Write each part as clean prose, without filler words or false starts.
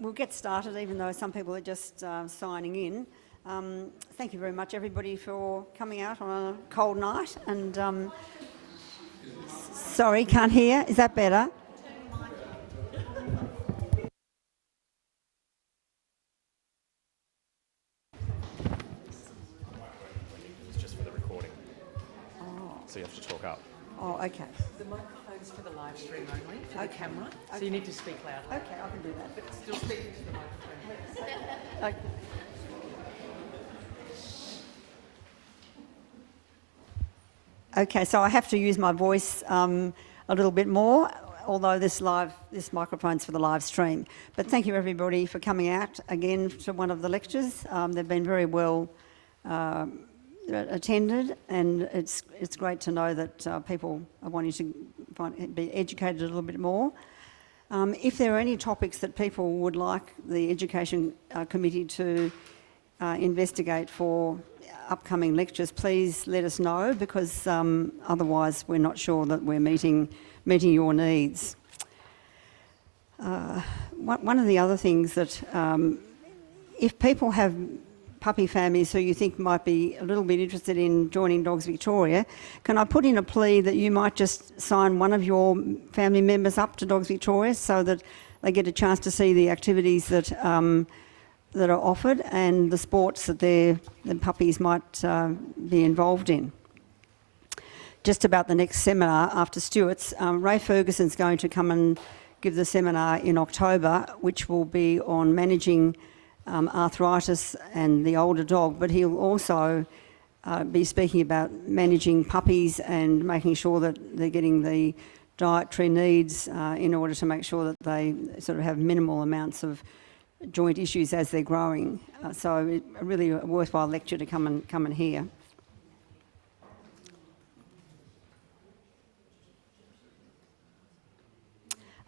We'll get started, even though some people are just signing in. Thank you very much, everybody, for coming out on a cold night. And sorry, can't hear. Is that better? It's just for the recording. Oh. So you have to talk up. Oh, okay. The microphone's for the live stream only, for the camera. So you need to speak loudly. Okay, I can do that. But still speaking to the microphone. Okay. Okay, so I have to use my voice a little bit more, although this microphone's for the live stream. But thank you, everybody, for coming out again to one of the lectures. They've been very well attended, and it's great to know that people are wanting to be educated a little bit more. If there are any topics that people would like the Education Committee to investigate for upcoming lectures, please let us know, because otherwise we're not sure that we're meeting your needs. One of the other things that if people have puppy families who you think might be a little bit interested in joining Dogs Victoria, can I put in a plea that you might just sign one of your family members up to Dogs Victoria so that they get a chance to see the activities that are offered and the sports that the puppies might be involved in. Just about the next seminar after Stuart's, Ray Ferguson's going to come and give the seminar in October, which will be on managing arthritis and the older dog, but he'll also be speaking about managing puppies and making sure that they're getting the dietary needs in order to make sure that they sort of have minimal amounts of joint issues as they're growing. So really a worthwhile lecture to come and hear.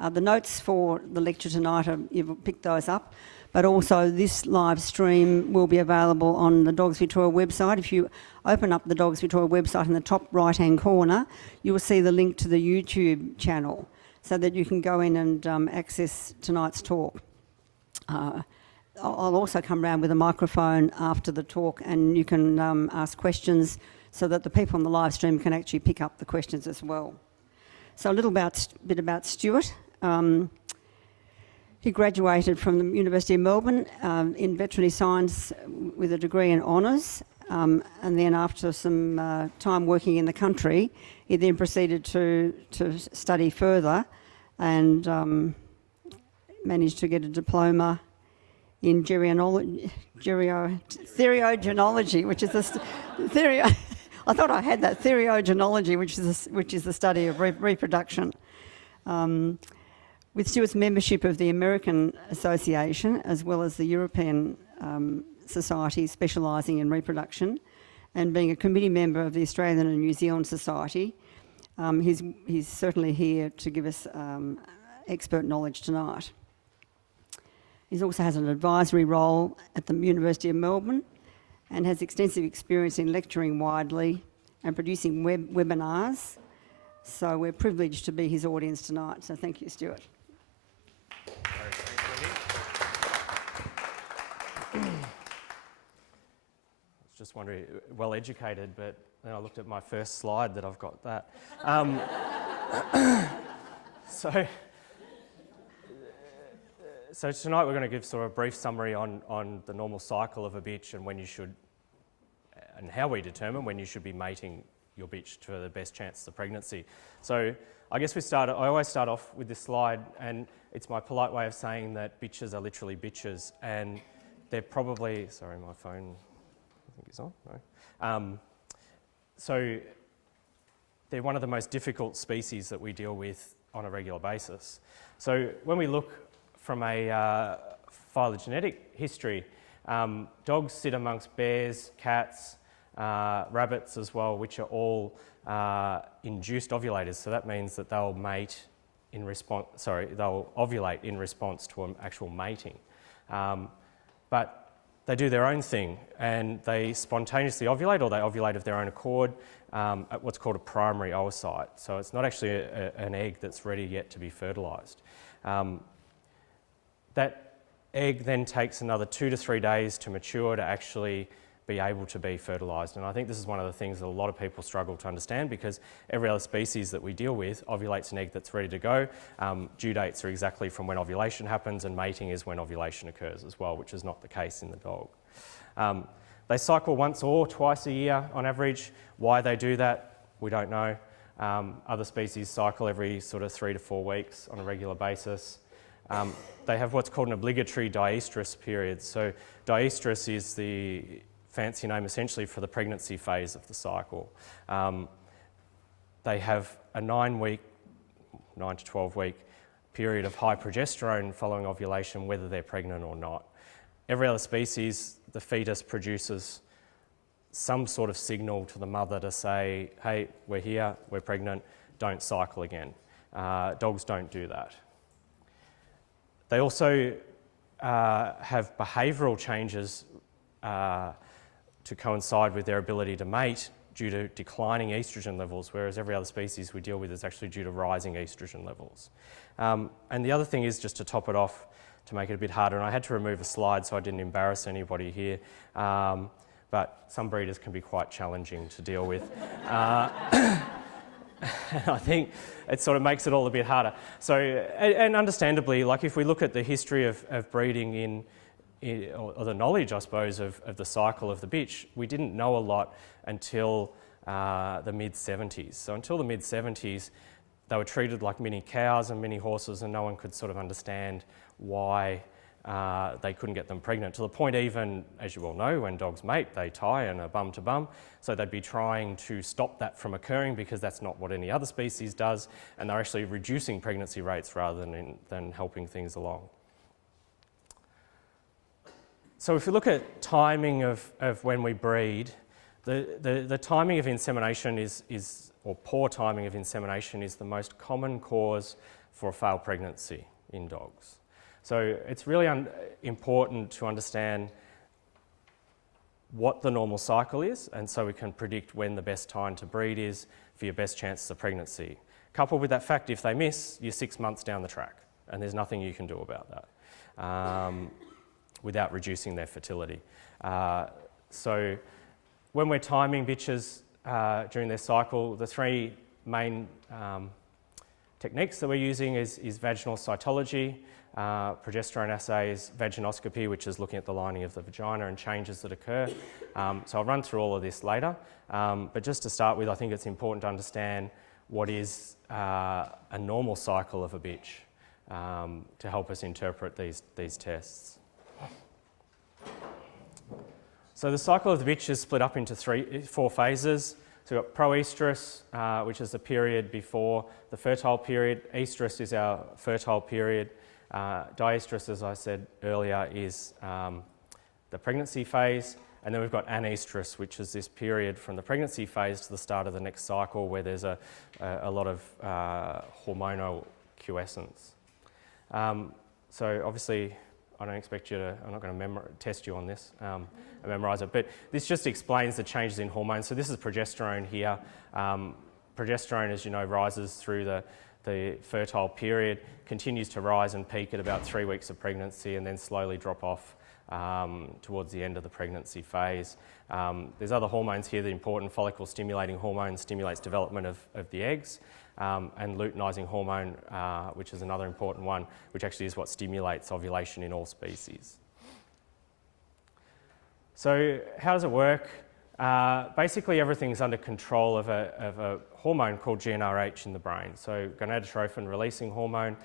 The notes for the lecture tonight, you've picked those up, but also this live stream will be available on the Dogs Victoria website. If you open up the Dogs Victoria website in the top right-hand corner, you will see the link to the YouTube channel so that you can go in and access tonight's talk. I'll also come round with a microphone after the talk, and you can ask questions so that the people on the live stream can actually pick up the questions as well. So a little bit about Stuart. He graduated from the University of Melbourne in veterinary science with a degree in honours, and then after some time working in the country, he then proceeded to study further and managed to get a diploma in theriogenology, which is the I thought I had that, theriogenology, which is the study of reproduction. With Stuart's membership of the American Association, as well as the European Society specialising in reproduction, and being a committee member of the Australian and New Zealand Society, he's certainly here to give us expert knowledge tonight. He also has an advisory role at the University of Melbourne and has extensive experience in lecturing widely and producing webinars. So we're privileged to be his audience tonight. So thank you, Stuart. I was just wondering, well educated, but then I looked at my first slide that I've got that. So tonight we're going to give sort of a brief summary on the normal cycle of a bitch and when you should, and how we determine when you should be mating your bitch for the best chance of pregnancy. So I guess I always start off with this slide, and it's my polite way of saying that bitches are literally bitches, and they're probably, sorry, my phone, I think it's on, no. So they're one of the most difficult species that we deal with on a regular basis. So when we look from a phylogenetic history, dogs sit amongst bears, cats, rabbits as well, which are all induced ovulators. So that means that they'll they'll ovulate in response to an actual mating. But they do their own thing, and they spontaneously ovulate, or they ovulate of their own accord at what's called a primary oocyte. So it's not actually an egg that's ready yet to be fertilised. That egg then takes another 2 to 3 days to mature to actually be able to be fertilised. And I think this is one of the things that a lot of people struggle to understand, because every other species that we deal with ovulates an egg that's ready to go. Due dates are exactly from when ovulation happens, and mating is when ovulation occurs as well, which is not the case in the dog. They cycle once or twice a year on average. Why they do that, we don't know. Other species cycle every sort of 3 to 4 weeks on a regular basis. They have what's called an obligatory diestrus period. So diestrus is the fancy name essentially for the pregnancy phase of the cycle. They have a 9 to 12 week period of high progesterone following ovulation, whether they're pregnant or not. Every other species, the fetus produces some sort of signal to the mother to say, hey, we're here, we're pregnant, don't cycle again. Dogs don't do that. They also have behavioural changes to coincide with their ability to mate due to declining estrogen levels, whereas every other species we deal with is actually due to rising estrogen levels. And the other thing is, just to top it off, to make it a bit harder, and I had to remove a slide so I didn't embarrass anybody here, but some breeders can be quite challenging to deal with. I think it sort of makes it all a bit harder. So, and understandably, like if we look at the history of breeding or the knowledge, I suppose, of the cycle of the bitch, we didn't know a lot until the mid-70s. So until the mid-70s, they were treated like mini cows and mini horses, and no one could sort of understand why they couldn't get them pregnant. To the point even, as you all know, when dogs mate, they tie in a bum to bum. So they'd be trying to stop that from occurring, because that's not what any other species does, and they're actually reducing pregnancy rates rather than helping things along. So if you look at timing of when we breed, the timing of insemination or poor timing of insemination is the most common cause for a failed pregnancy in dogs. So it's really important to understand what the normal cycle is, and so we can predict when the best time to breed is for your best chances of pregnancy. Coupled with that fact, if they miss, you're 6 months down the track, and there's nothing you can do about that without reducing their fertility. So when we're timing bitches during their cycle, the 3 main techniques that we're using is vaginal cytology, progesterone assays, vaginoscopy, which is looking at the lining of the vagina and changes that occur. So I'll run through all of this later. But just to start with, I think it's important to understand what is a normal cycle of a bitch to help us interpret these tests. So the cycle of the bitch is split up into 4 phases. So we've got proestrus, which is the period before the fertile period. Estrus is our fertile period. Diestrus, as I said earlier, is the pregnancy phase. And then we've got anestrus, which is this period from the pregnancy phase to the start of the next cycle, where there's a lot of hormonal quiescence. So obviously, I don't expect you to, I'm not going to test you on this, memorise it, but this just explains the changes in hormones. So this is progesterone here. Progesterone, as you know, rises through the fertile period, continues to rise and peak at about 3 weeks of pregnancy, and then slowly drop off towards the end of the pregnancy phase. There's other hormones here. The important follicle stimulating hormone stimulates development of the eggs, and luteinizing hormone, which is another important one, which actually is what stimulates ovulation in all species. So how does it work? Basically, everything's under control of a hormone called GnRH in the brain. So gonadotrophin releasing hormone,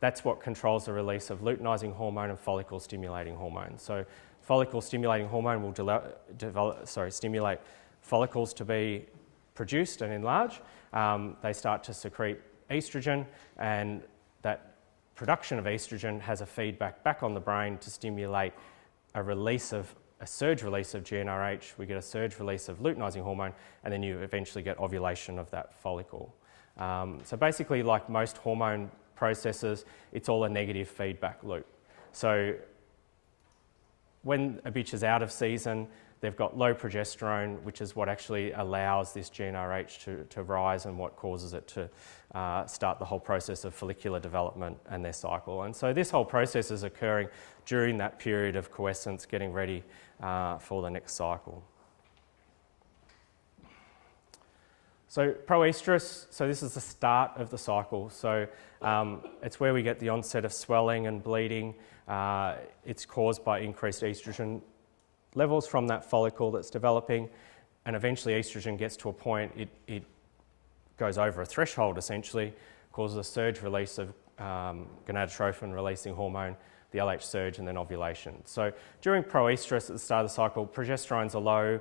that's what controls the release of luteinizing hormone and follicle stimulating hormone. So follicle stimulating hormone will stimulate follicles to be produced and enlarge. They start to secrete estrogen, and that production of estrogen has a feedback back on the brain to stimulate a surge release of GnRH. We get a surge release of luteinizing hormone, and then you eventually get ovulation of that follicle. So basically, like most hormone processes, it's all a negative feedback loop. So when a bitch is out of season, they've got low progesterone, which is what actually allows this GnRH to rise and what causes it to start the whole process of follicular development and their cycle. And so this whole process is occurring during that period of quiescence, getting ready for the next cycle. So proestrus, so this is the start of the cycle. So it's where we get the onset of swelling and bleeding. It's caused by increased estrogen levels from that follicle that's developing, and eventually estrogen gets to a point, it goes over a threshold essentially, causes a surge release of gonadotrophin releasing hormone, the LH surge, and then ovulation. So during proestrus at the start of the cycle, progesterones are low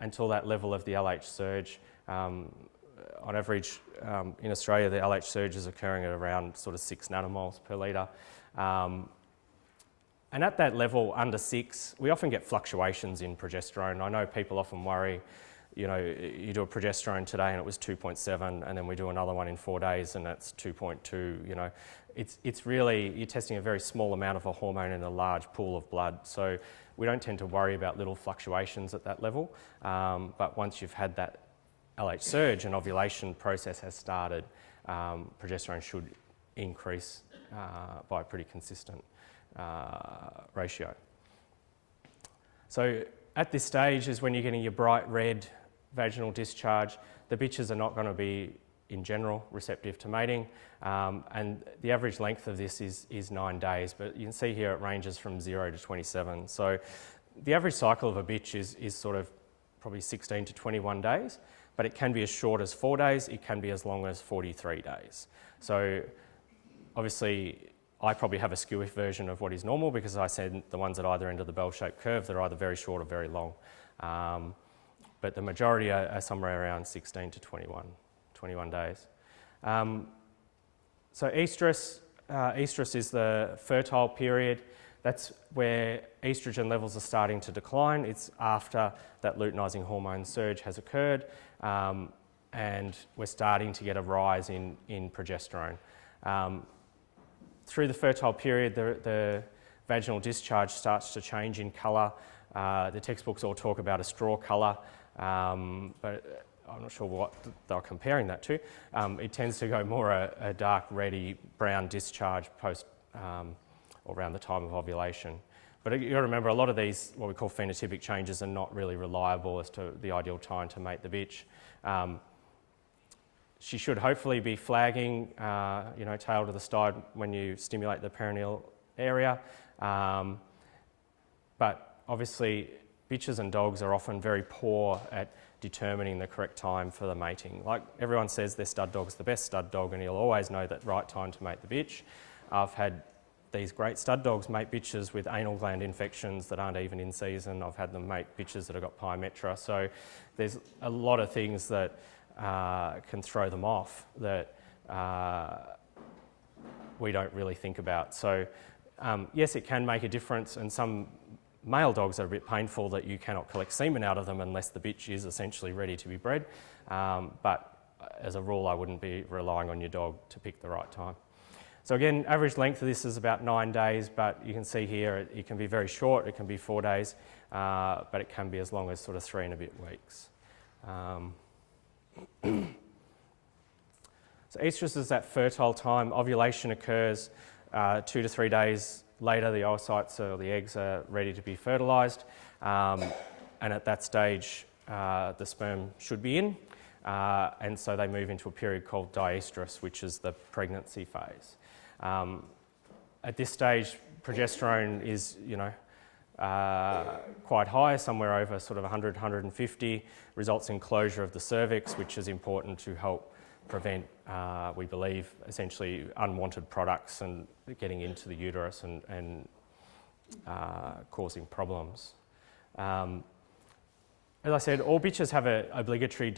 until that level of the LH surge. On average, in Australia, the LH surge is occurring at around sort of 6 nanomoles per litre. And at that level, under 6, we often get fluctuations in progesterone. I know people often worry, you know, you do a progesterone today and it was 2.7, and then we do another one in 4 days and that's 2.2, you know. It's really, you're testing a very small amount of a hormone in a large pool of blood. So we don't tend to worry about little fluctuations at that level. But once you've had that LH surge and ovulation process has started, progesterone should increase by a pretty consistent ratio. So at this stage is when you're getting your bright red vaginal discharge. The bitches are not going to be, in general, receptive to mating, and the average length of this is 9 days, but you can see here it ranges from 0 to 27. So the average cycle of a bitch is sort of probably 16 to 21 days, but it can be as short as 4 days, it can be as long as 43 days. So obviously I probably have a skewish version of what is normal, because I said the ones at either end of the bell-shaped curve, they're either very short or very long. But the majority are somewhere around 16 to 21 days. So estrus is the fertile period. That's where estrogen levels are starting to decline. It's after that luteinizing hormone surge has occurred, and we're starting to get a rise in progesterone. Through the fertile period, the vaginal discharge starts to change in colour. The textbooks all talk about a straw colour, but I'm not sure what they're comparing that to. It tends to go more a dark reddy brown discharge post or around the time of ovulation. But you've got to remember, a lot of these, what we call phenotypic changes, are not really reliable as to the ideal time to mate the bitch. She should hopefully be flagging, tail to the side when you stimulate the perineal area. But obviously, bitches and dogs are often very poor at determining the correct time for the mating. Like everyone says, their stud dog's the best stud dog, and you'll always know that right time to mate the bitch. I've had these great stud dogs mate bitches with anal gland infections that aren't even in season. I've had them mate bitches that have got pyometra. So there's a lot of things that can throw them off that we don't really think about. So yes, it can make a difference, and some male dogs are a bit painful that you cannot collect semen out of them unless the bitch is essentially ready to be bred. But as a rule, I wouldn't be relying on your dog to pick the right time. So again, average length of this is about 9 days, but you can see here it can be very short, it can be 4 days, but it can be as long as sort of 3 and a bit weeks. So estrus is that fertile time. Ovulation occurs 2 to 3 days later. The oocytes or the eggs are ready to be fertilised, and at that stage the sperm should be in, and so they move into a period called diestrus, which is the pregnancy phase. At this stage, progesterone is, quite high, somewhere over sort of 100, 150, results in closure of the cervix, which is important to help prevent, we believe, essentially unwanted products and getting into the uterus and causing problems. As I said, all bitches have an obligatory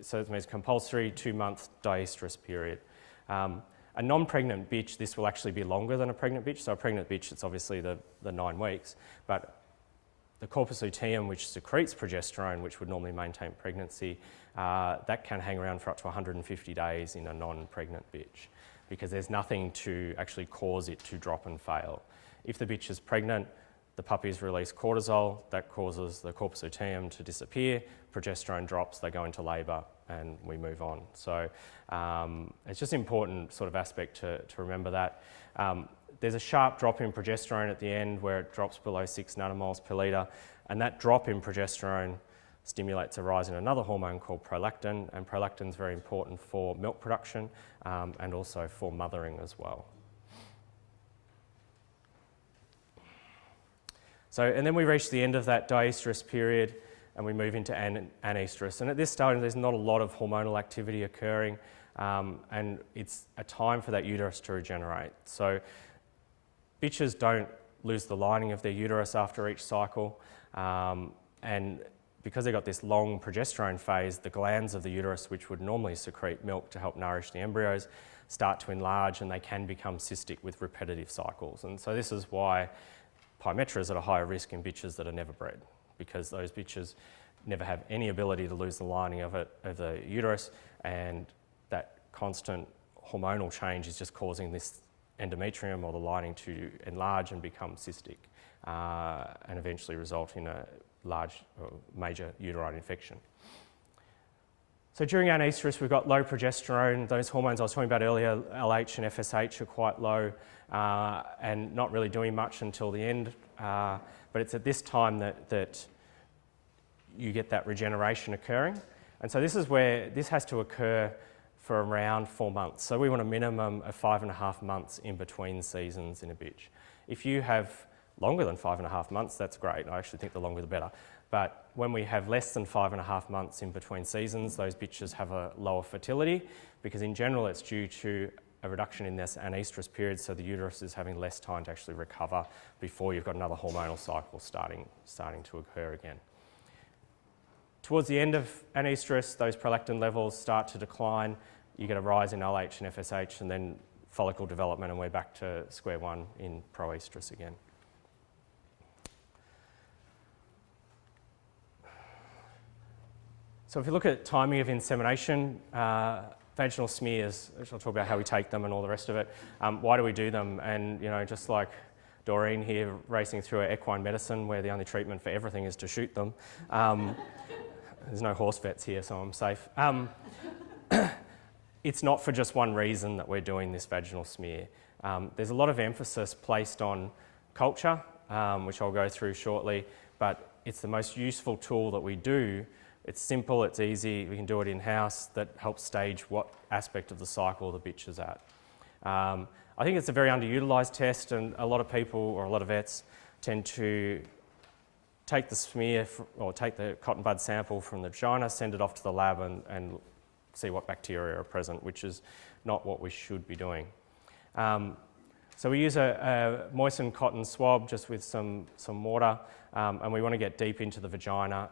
so it means compulsory 2-month diestrus period. A non-pregnant bitch, this will actually be longer than a pregnant bitch. So a pregnant bitch, it's obviously the 9 weeks, but the corpus luteum, which secretes progesterone, which would normally maintain pregnancy, that can hang around for up to 150 days in a non-pregnant bitch, because there's nothing to actually cause it to drop and fail. If the bitch is pregnant, the puppies release cortisol, that causes the corpus luteum to disappear, progesterone drops, they go into labour, and we move on. So it's just an important sort of aspect to remember that. There's a sharp drop in progesterone at the end where it drops below 6 nanomoles per litre, and that drop in progesterone stimulates a rise in another hormone called prolactin, and prolactin is very important for milk production and also for mothering as well. So, and then we reach the end of that diestrus period and we move into anestrus. And at this stage, there's not a lot of hormonal activity occurring, and it's a time for that uterus to regenerate. So bitches don't lose the lining of their uterus after each cycle, and because they've got this long progesterone phase, the glands of the uterus, which would normally secrete milk to help nourish the embryos, start to enlarge and they can become cystic with repetitive cycles. And so this is why pyometra is at a higher risk in bitches that are never bred, because those bitches never have any ability to lose the lining of the uterus, and that constant hormonal change is just causing this endometrium or the lining to enlarge and become cystic and eventually result in a large or major uterine infection. So during anestrus, we've got low progesterone. Those hormones I was talking about earlier, LH and FSH, are quite low and not really doing much until the end. But it's at this time that you get that regeneration occurring. And so this is where this has to occur for around 4 months. So we want a minimum of 5.5 months in between seasons in a bitch. If you have longer than 5.5 months, that's great. I actually think the longer the better. But when we have less than 5.5 months in between seasons, those bitches have a lower fertility, because in general it's due to a reduction in this anestrus period, so the uterus is having less time to actually recover before you've got another hormonal cycle starting to occur again. Towards the end of anestrus, those prolactin levels start to decline. You get a rise in LH and FSH, and then follicle development, and we're back to square one in proestrus again. So if you look at timing of insemination, vaginal smears, which I'll talk about how we take them and all the rest of it. Why do we do them? And just like Doreen here racing through our equine medicine, where the only treatment for everything is to shoot them. There's no horse vets here, so I'm safe. It's not for just one reason that we're doing this vaginal smear. There's a lot of emphasis placed on culture, which I'll go through shortly, but it's the most useful tool that we do. It's simple, it's easy, we can do it in-house, that helps stage what aspect of the cycle the bitch is at. I think it's a very underutilised test, and a lot of people, or a lot of vets, tend to take the smear or take the cotton bud sample from the vagina, send it off to the lab and see what bacteria are present, which is not what we should be doing. So we use a moistened cotton swab just with some water, and we want to get deep into the vagina,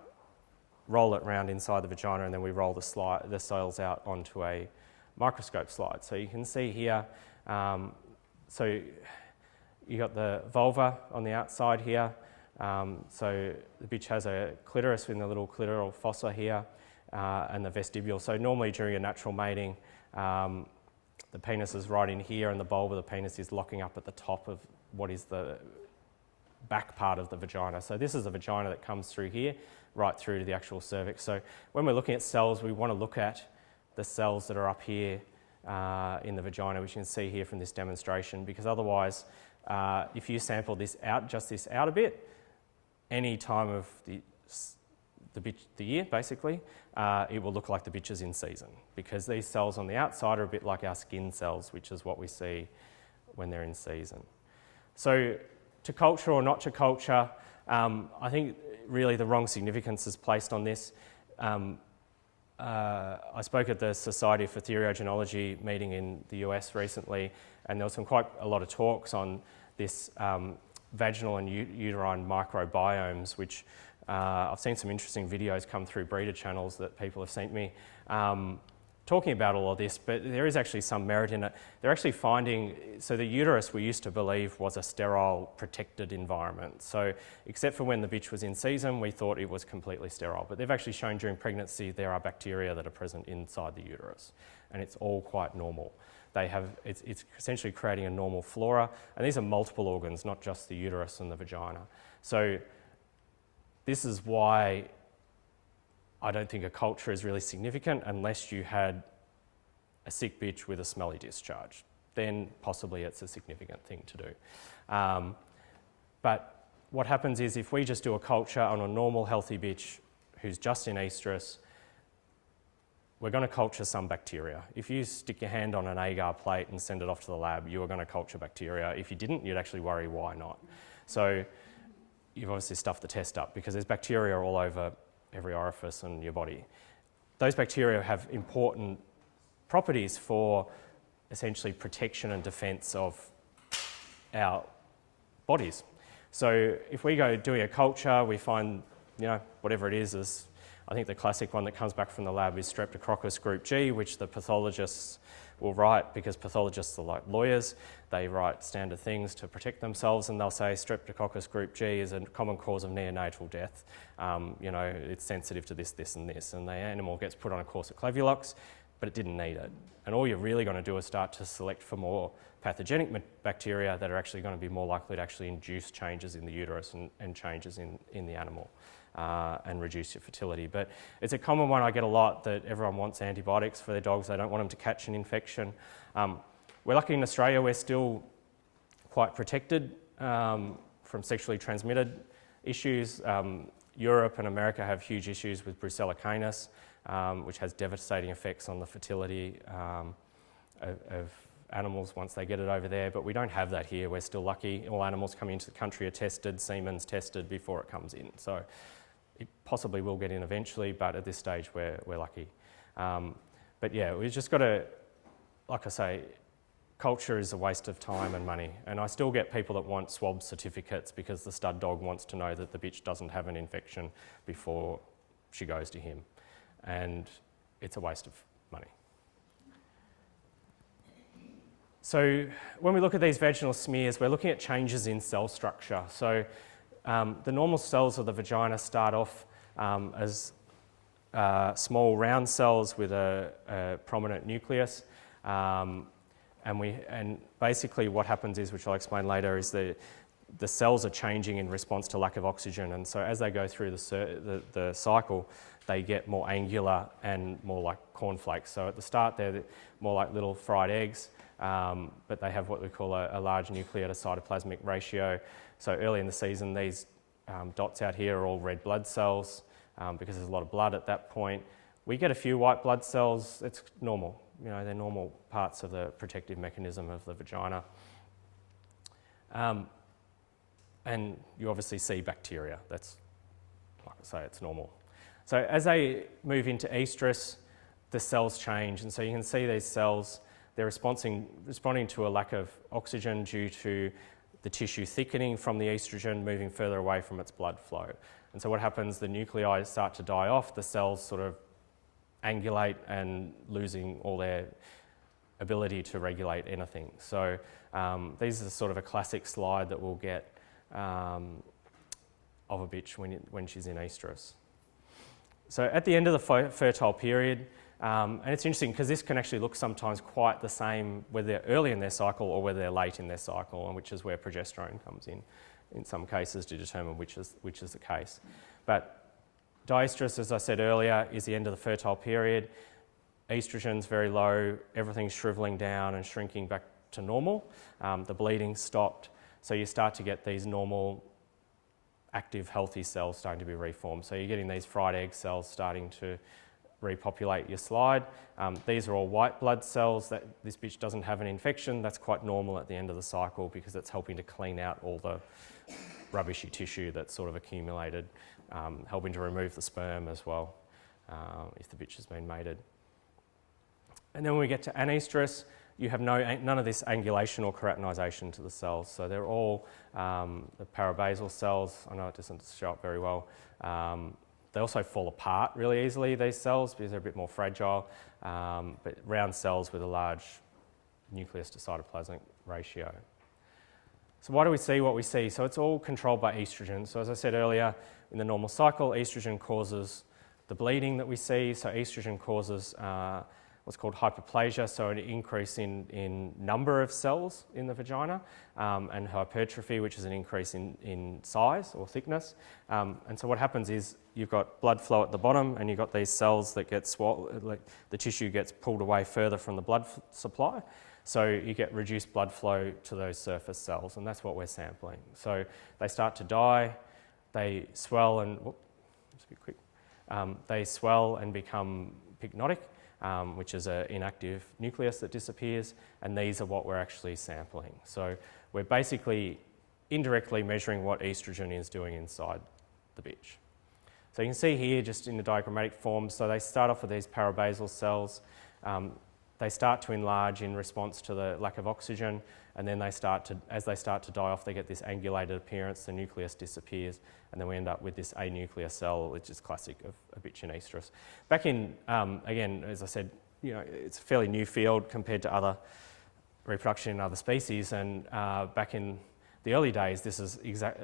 roll it round inside the vagina, and then we roll the cells out onto a microscope slide. So you can see here, so you got the vulva on the outside here. So the bitch has a clitoris in the little clitoral fossa here, and the vestibule. So normally during a natural mating, the penis is right in here, and the bulb of the penis is locking up at the top of what is the back part of the vagina. So this is the vagina that comes through here, right through to the actual cervix. So when we're looking at cells, we want to look at the cells that are up here in the vagina, which you can see here from this demonstration, because otherwise, if you sample this out, just this out a bit, any time of the year, basically, it will look like the bitch is in season, because these cells on the outside are a bit like our skin cells, which is what we see when they're in season. So to culture or not to culture, I think really the wrong significance is placed on this. I spoke at the Society for Theriogenology meeting in the US recently, and there was quite a lot of talks on this vaginal and uterine microbiomes, which I've seen some interesting videos come through breeder channels that people have sent me talking about all of this, but there is actually some merit in it. They're actually finding, so the uterus we used to believe was a sterile, protected environment. So except for when the bitch was in season, we thought it was completely sterile, but they've actually shown during pregnancy there are bacteria that are present inside the uterus, and it's all quite normal. it's essentially creating a normal flora, and these are multiple organs, not just the uterus and the vagina. So this is why I don't think a culture is really significant unless you had a sick bitch with a smelly discharge. Then possibly it's a significant thing to do. But what happens is if we just do a culture on a normal healthy bitch who's just in estrus, we're going to culture some bacteria. If you stick your hand on an agar plate and send it off to the lab, you are going to culture bacteria. If you didn't, you'd actually worry why not. So you've obviously stuffed the test up because there's bacteria all over every orifice in your body. Those bacteria have important properties for essentially protection and defence of our bodies. So if we go doing a culture, we find, whatever it is I think the classic one that comes back from the lab is Streptococcus group G, which the pathologists will write, because pathologists are like lawyers. They write standard things to protect themselves, and they'll say Streptococcus group G is a common cause of neonatal death. It's sensitive to this, this and this, and the animal gets put on a course of Clavulox, but it didn't need it. And all you're really going to do is start to select for more pathogenic bacteria that are actually going to be more likely to actually induce changes in the uterus and changes in the animal. And reduce your fertility. But it's a common one I get a lot, that everyone wants antibiotics for their dogs. They don't want them to catch an infection. We're lucky in Australia, we're still quite protected from sexually transmitted issues. Europe and America have huge issues with Brucella canis, which has devastating effects on the fertility of animals once they get it over there. But we don't have that here. We're still lucky. All animals coming into the country are tested, semen's tested before it comes in. So it possibly will get in eventually, but at this stage we're lucky. But yeah, we've just got to, like I say, culture is a waste of time and money. And I still get people that want swab certificates because the stud dog wants to know that the bitch doesn't have an infection before she goes to him. And it's a waste of money. So when we look at these vaginal smears, we're looking at changes in cell structure. So the normal cells of the vagina start off as small round cells with a prominent nucleus. And basically what happens is, which I'll explain later, is the cells are changing in response to lack of oxygen. And so as they go through the cycle, they get more angular and more like cornflakes. So at the start, they're more like little fried eggs. But they have what we call a large nuclear to cytoplasmic ratio. So early in the season, these dots out here are all red blood cells because there's a lot of blood at that point. We get a few white blood cells. It's normal. They're normal parts of the protective mechanism of the vagina. And you obviously see bacteria. That's, like I say, it's normal. So as they move into estrus, the cells change. And so you can see these cells, they're responding to a lack of oxygen due to the tissue thickening from the estrogen, moving further away from its blood flow. And so what happens, the nuclei start to die off, the cells sort of angulate and losing all their ability to regulate anything. So these are sort of a classic slide that we'll get of a bitch when she's in estrus. So at the end of the fertile period, and it's interesting because this can actually look sometimes quite the same whether they're early in their cycle or whether they're late in their cycle, and which is where progesterone comes in some cases to determine which is the case. But diestrus, as I said earlier, is the end of the fertile period. Estrogen's very low, everything's shrivelling down and shrinking back to normal. The bleeding stopped, so you start to get these normal, active, healthy cells starting to be reformed. So you're getting these fried egg cells starting to repopulate your slide. These are all white blood cells. That this bitch doesn't have an infection. That's quite normal at the end of the cycle because it's helping to clean out all the rubbishy tissue that's sort of accumulated, helping to remove the sperm as well if the bitch has been mated. And then when we get to anestrus, you have none of this angulation or keratinization to the cells. So they're all the parabasal cells. I know it doesn't show up very well. They also fall apart really easily, these cells, because they're a bit more fragile, but round cells with a large nucleus to cytoplasmic ratio. So why do we see what we see? So it's all controlled by estrogen. So as I said earlier, in the normal cycle, estrogen causes the bleeding that we see. So estrogen causes what's called hyperplasia, so an increase in number of cells in the vagina, and hypertrophy, which is an increase in size or thickness. And so what happens is you've got blood flow at the bottom, and you've got these cells that get swollen, like the tissue gets pulled away further from the blood supply. So you get reduced blood flow to those surface cells, and that's what we're sampling. So they start to die, they swell and, just be quick, they swell and become pycnotic, which is an inactive nucleus that disappears, and these are what we're actually sampling. So we're basically indirectly measuring what estrogen is doing inside the bitch. So you can see here just in the diagrammatic form, so they start off with these parabasal cells. They start to enlarge in response to the lack of oxygen, and then as they start to die off, they get this angulated appearance, the nucleus disappears, and then we end up with this anuclear cell, which is classic of a bitch in estrus. Back in, again, as I said, it's a fairly new field compared to other reproduction in other species, and back in the early days, this is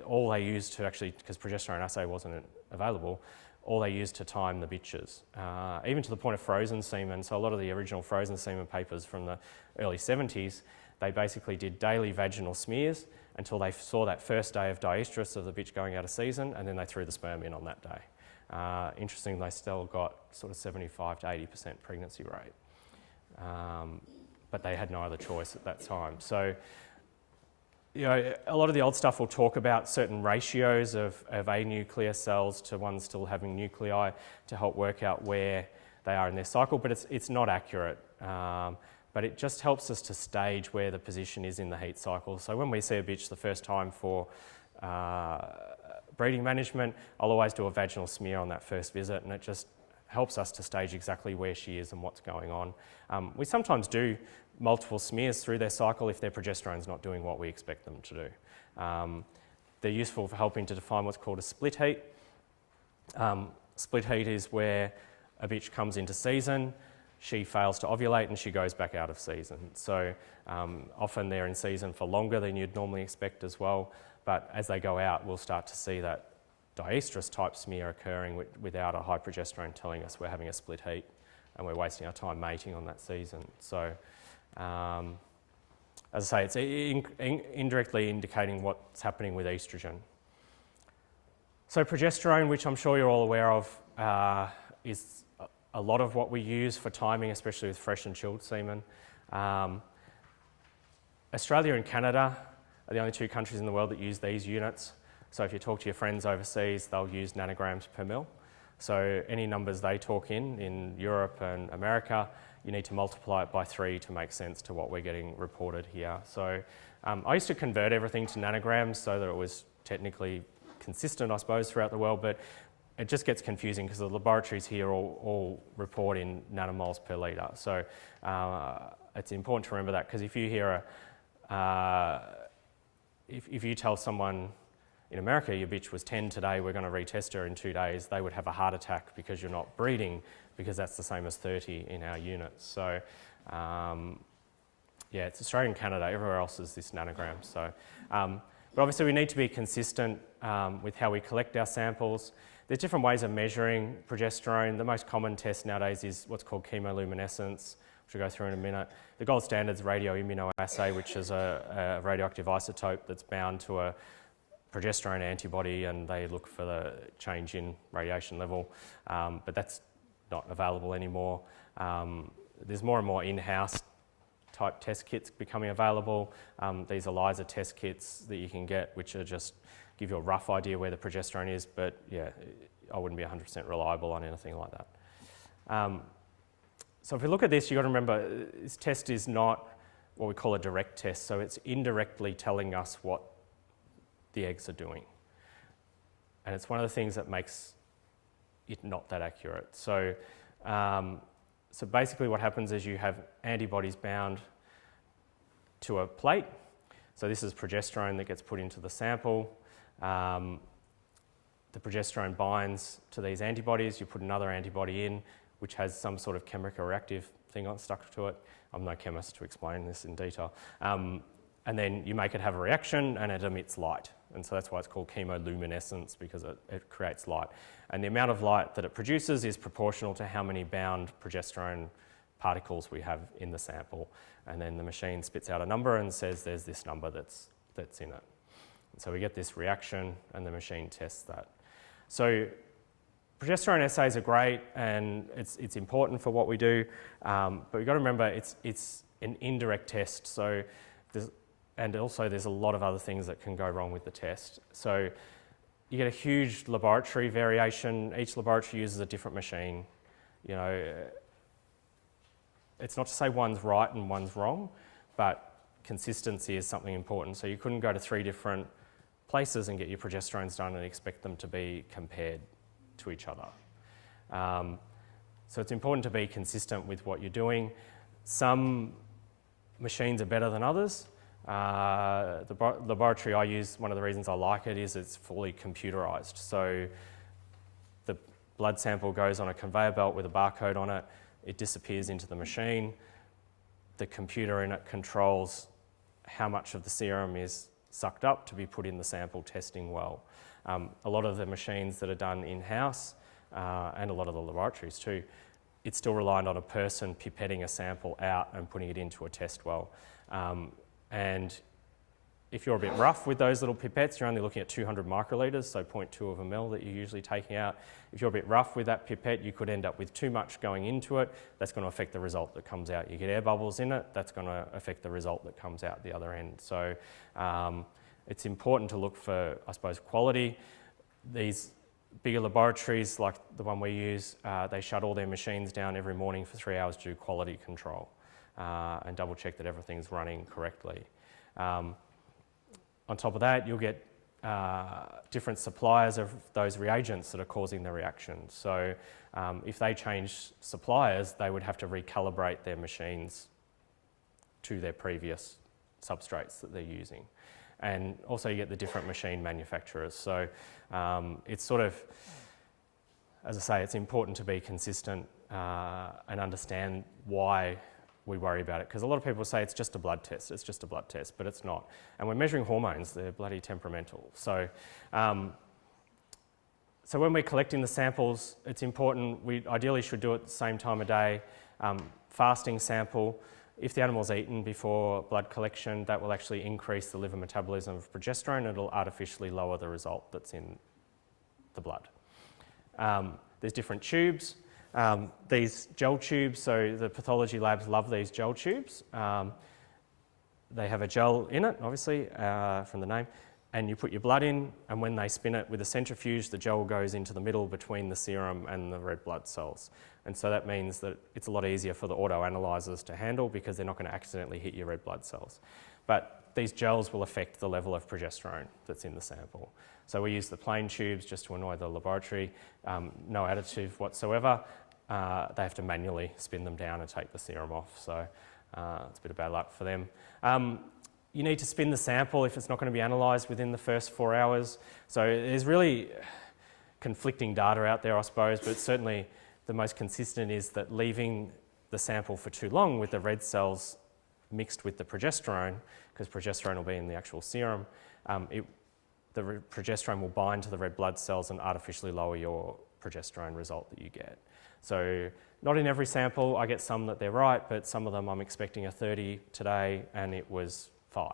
all they used to actually, because progesterone assay wasn't available, all they used to time the bitches, even to the point of frozen semen. So a lot of the original frozen semen papers from the early 70s, they basically did daily vaginal smears until they saw that first day of diestrus of the bitch going out of season, and then they threw the sperm in on that day. Interesting, they still got sort of 75 to 80% pregnancy rate, but they had no other choice at that time. So, a lot of the old stuff will talk about certain ratios of anuclear cells to ones still having nuclei to help work out where they are in their cycle, but it's not accurate. But it just helps us to stage where the position is in the heat cycle. So when we see a bitch the first time for breeding management, I'll always do a vaginal smear on that first visit, and it just helps us to stage exactly where she is and what's going on. We sometimes do multiple smears through their cycle if their progesterone's not doing what we expect them to do. They're useful for helping to define what's called a split heat. Split heat is where a bitch comes into season, she fails to ovulate and she goes back out of season. So often they're in season for longer than you'd normally expect as well, but as they go out, we'll start to see that diestrus type smear occurring without a high progesterone telling us we're having a split heat and we're wasting our time mating on that season. So as I say, it's indirectly indicating what's happening with estrogen. So progesterone, which I'm sure you're all aware of, is a lot of what we use for timing, especially with fresh and chilled semen. Australia and Canada are the only two countries in the world that use these units. So if you talk to your friends overseas, they'll use nanograms per mil. So any numbers they talk in Europe and America, you need to multiply it by 3 to make sense to what we're getting reported here. So I used to convert everything to nanograms so that it was technically consistent, I suppose, throughout the world, but it just gets confusing because the laboratories here all report in nanomoles per litre. So it's important to remember that, because if you hear if you tell someone in America your bitch was 10 today, we're going to retest her in 2 days, they would have a heart attack because you're not breeding, because that's the same as 30 in our units. So yeah, it's Australia and Canada, everywhere else is this nanogram. So, but obviously we need to be consistent with how we collect our samples. There's different ways of measuring progesterone. The most common test nowadays is what's called chemoluminescence, which we'll go through in a minute. The gold standard is radioimmunoassay, which is a radioactive isotope that's bound to a progesterone antibody, and they look for the change in radiation level, but that's not available anymore. There's more and more in-house type test kits becoming available. These ELISA test kits that you can get, which are just give you a rough idea where the progesterone is, but yeah, I wouldn't be 100% reliable on anything like that. So if we look at this, you've got to remember this test is not what we call a direct test, so it's indirectly telling us what the eggs are doing. And it's one of the things that makes it not that accurate. So, so basically what happens is you have antibodies bound to a plate. So this is progesterone that gets put into the sample. The progesterone binds to these antibodies. You put another antibody in, which has some sort of chemical reactive thing stuck to it. I'm no chemist to explain this in detail. And then you make it have a reaction and it emits light. And so that's why it's called chemoluminescence, because it creates light. And the amount of light that it produces is proportional to how many bound progesterone particles we have in the sample, and then the machine spits out a number and says there's this number that's in it. And so we get this reaction, and the machine tests that. So progesterone assays are great, and it's important for what we do, but we've got to remember it's an indirect test. So there's a lot of other things that can go wrong with the test. So you get a huge laboratory variation. Each laboratory uses a different machine. You know, it's not to say one's right and one's wrong, but consistency is something important. So you couldn't go to 3 different places and get your progesterones done and expect them to be compared to each other. So it's important to be consistent with what you're doing. Some machines are better than others. The laboratory I use, one of the reasons I like it is it's fully computerized. So the blood sample goes on a conveyor belt with a barcode on it. It disappears into the machine. The computer in it controls how much of the serum is sucked up to be put in the sample, testing well. A lot of the machines that are done in-house, and a lot of the laboratories too, it's still reliant on a person pipetting a sample out and putting it into a test well. And if you're a bit rough with those little pipettes, you're only looking at 200 microlitres, so 0.2 of a mil that you're usually taking out. If you're a bit rough with that pipette, you could end up with too much going into it. That's going to affect the result that comes out. You get air bubbles in it, that's going to affect the result that comes out the other end. So it's important to look for, I suppose, quality. These bigger laboratories, like the one we use, they shut all their machines down every morning for 3 hours to do quality control and double check that everything's running correctly. On top of that, you'll get different suppliers of those reagents that are causing the reaction. So if they change suppliers, they would have to recalibrate their machines to their previous substrates that they're using. And also you get the different machine manufacturers. So it's sort of, as I say, it's important to be consistent and understand why we worry about it. Because a lot of people say it's just a blood test, but it's not. And we're measuring hormones, they're bloody temperamental. So, so when we're collecting the samples, it's important, we ideally should do it at the same time of day. Fasting sample. If the animal's eaten before blood collection, that will actually increase the liver metabolism of progesterone. It'll artificially lower the result that's in the blood. There's different tubes. These gel tubes, so the pathology labs love these gel tubes. They have a gel in it, obviously, from the name, and you put your blood in, and when they spin it with a centrifuge, the gel goes into the middle between the serum and the red blood cells. And so that means that it's a lot easier for the auto-analyzers to handle because they're not going to accidentally hit your red blood cells. But these gels will affect the level of progesterone that's in the sample. So we use the plain tubes just to annoy the laboratory, no additive whatsoever. They have to manually spin them down and take the serum off, so it's a bit of bad luck for them. You need to spin the sample if it's not going to be analysed within the first 4 hours. So there's really conflicting data out there, I suppose, but certainly the most consistent is that leaving the sample for too long with the red cells mixed with the progesterone, because progesterone will be in the actual serum, the progesterone will bind to the red blood cells and artificially lower your progesterone result that you get. So not in every sample, I get some that they're right, but some of them I'm expecting a 30 today and it was 5.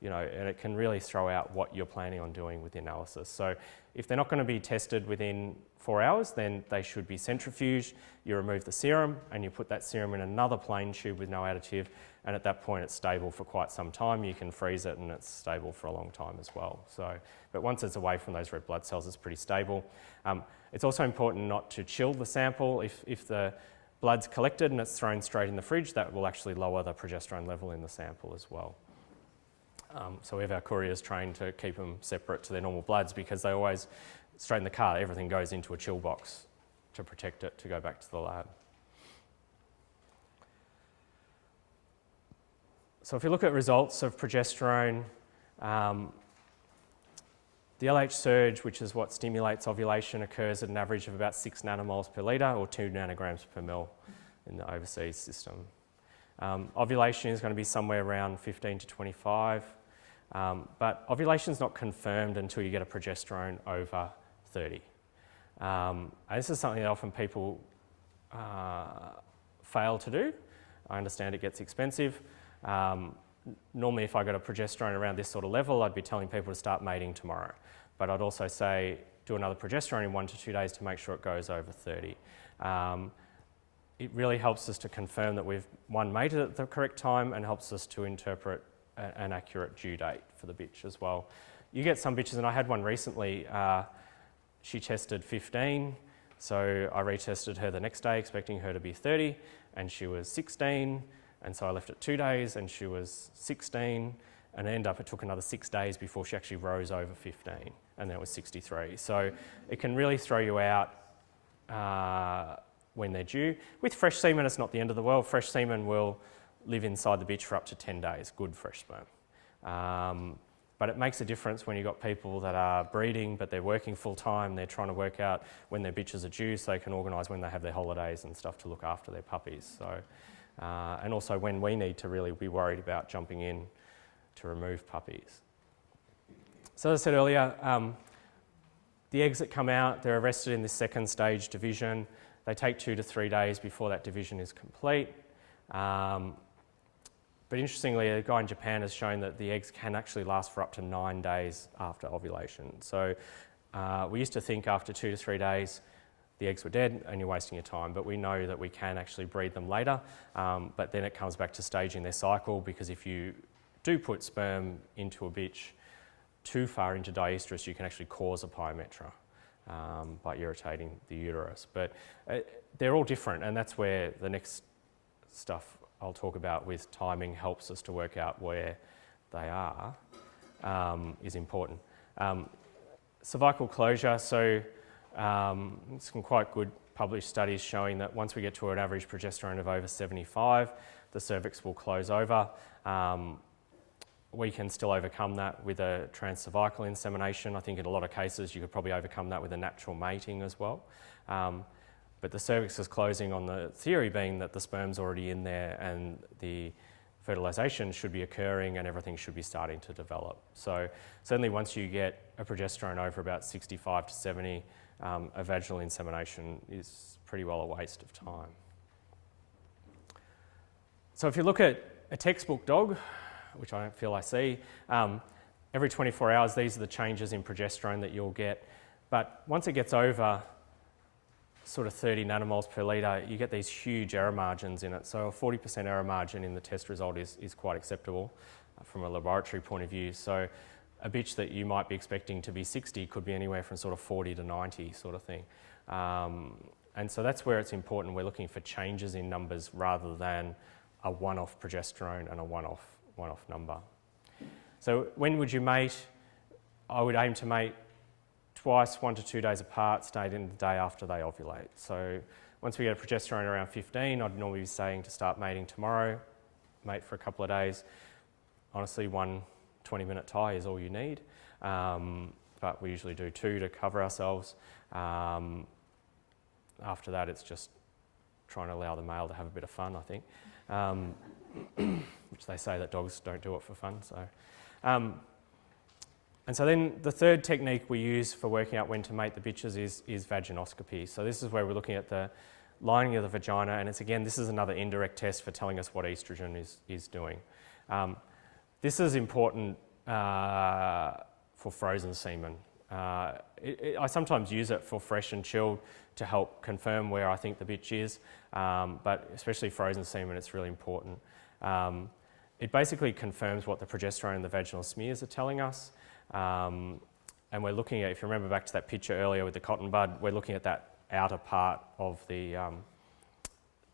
You know, and it can really throw out what you're planning on doing with the analysis. So if they're not going to be tested within 4 hours, then they should be centrifuged. You remove the serum and you put that serum in another plain tube with no additive, and at that point it's stable for quite some time. You can freeze it and it's stable for a long time as well. So, but once it's away from those red blood cells, it's pretty stable. It's also important not to chill the sample. If the blood's collected and it's thrown straight in the fridge, that will actually lower the progesterone level in the sample as well. So we have our couriers trained to keep them separate to their normal bloods because they always, straight in the car, everything goes into a chill box to protect it to go back to the lab. So if you look at results of progesterone, the LH surge, which is what stimulates ovulation, occurs at an average of about 6 nanomoles per litre or 2 nanograms per mil in the overseas system. Ovulation is going to be somewhere around 15 to 25, but ovulation is not confirmed until you get a progesterone over 30. And this is something that often people fail to do. I understand it gets expensive. Normally if I got a progesterone around this sort of level, I'd be telling people to start mating tomorrow. But I'd also say do another progesterone in 1 to 2 days to make sure it goes over 30. It really helps us to confirm that we've mated at the correct time, and helps us to interpret an accurate due date for the bitch as well. You get some bitches, and I had one recently, she tested 15, so I retested her the next day expecting her to be 30, and she was 16, and so I left it 2 days and she was 16, and it took another 6 days before she actually rose over 15, and then it was 63. So it can really throw you out when they're due. With fresh semen, it's not the end of the world. Fresh semen will live inside the bitch for up to 10 days, good fresh sperm. But it makes a difference when you've got people that are breeding, but they're working full time, they're trying to work out when their bitches are due so they can organise when they have their holidays and stuff to look after their puppies. So, and also when we need to really be worried about jumping in to remove puppies. So as I said earlier, the eggs that come out, they're arrested in this second stage division. They take 2 to 3 days before that division is complete. But interestingly, a guy in Japan has shown that the eggs can actually last for up to 9 days after ovulation. So we used to think after 2 to 3 days the eggs were dead and you're wasting your time, but we know that we can actually breed them later. But then it comes back to staging their cycle, because if you do put sperm into a bitch too far into diestrus, you can actually cause a pyometra by irritating the uterus. But they're all different, and that's where the next stuff I'll talk about with timing helps us to work out where they are is important. Cervical closure, so some quite good published studies showing that once we get to an average progesterone of over 75, the cervix will close over. We can still overcome that with a transcervical insemination. I think in a lot of cases you could probably overcome that with a natural mating as well. But the cervix is closing on the theory being that the sperm's already in there and the fertilisation should be occurring and everything should be starting to develop. So certainly once you get a progesterone over about 65 to 70, a vaginal insemination is pretty well a waste of time. So if you look at a textbook dog, which I don't feel I see, every 24 hours these are the changes in progesterone that you'll get. But once it gets over sort of 30 nanomoles per litre, you get these huge error margins in it. So a 40% error margin in the test result is quite acceptable from a laboratory point of view. So a bitch that you might be expecting to be 60 could be anywhere from sort of 40 to 90 sort of thing. And so that's where it's important. We're looking for changes in numbers rather than a one-off progesterone and a one-off number. So when would you mate? I would aim to mate twice, 1 to 2 days apart, stayed in the day after they ovulate. So once we get a progesterone around 15, I'd normally be saying to start mating tomorrow, mate for a couple of days. Honestly, 1 20-minute tie is all you need, but we usually do 2 to cover ourselves. After that, it's just trying to allow the male to have a bit of fun, I think, which they say that dogs don't do it for fun. So. And so then the third technique we use for working out when to mate the bitches is vaginoscopy. So this is where we're looking at the lining of the vagina, and this is another indirect test for telling us what estrogen is doing. This is important for frozen semen. I sometimes use it for fresh and chilled to help confirm where I think the bitch is, but especially frozen semen, it's really important. It basically confirms what the progesterone and the vaginal smears are telling us. And we're looking at, if you remember back to that picture earlier with the cotton bud, we're looking at that outer part of the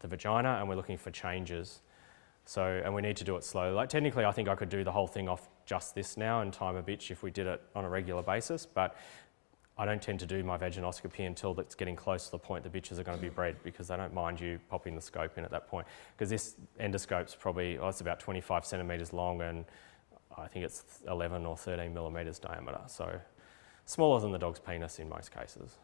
vagina, and we're looking for changes. So, and we need to do it slowly. Like technically, I think I could do the whole thing off just this now and time a bitch if we did it on a regular basis, but I don't tend to do my vaginoscopy until it's getting close to the point the bitches are going to be bred, because they don't mind you popping the scope in at that point. Because this endoscope's probably, it's about 25 centimetres long, and I think it's 11 or 13 millimetres diameter, so smaller than the dog's penis in most cases.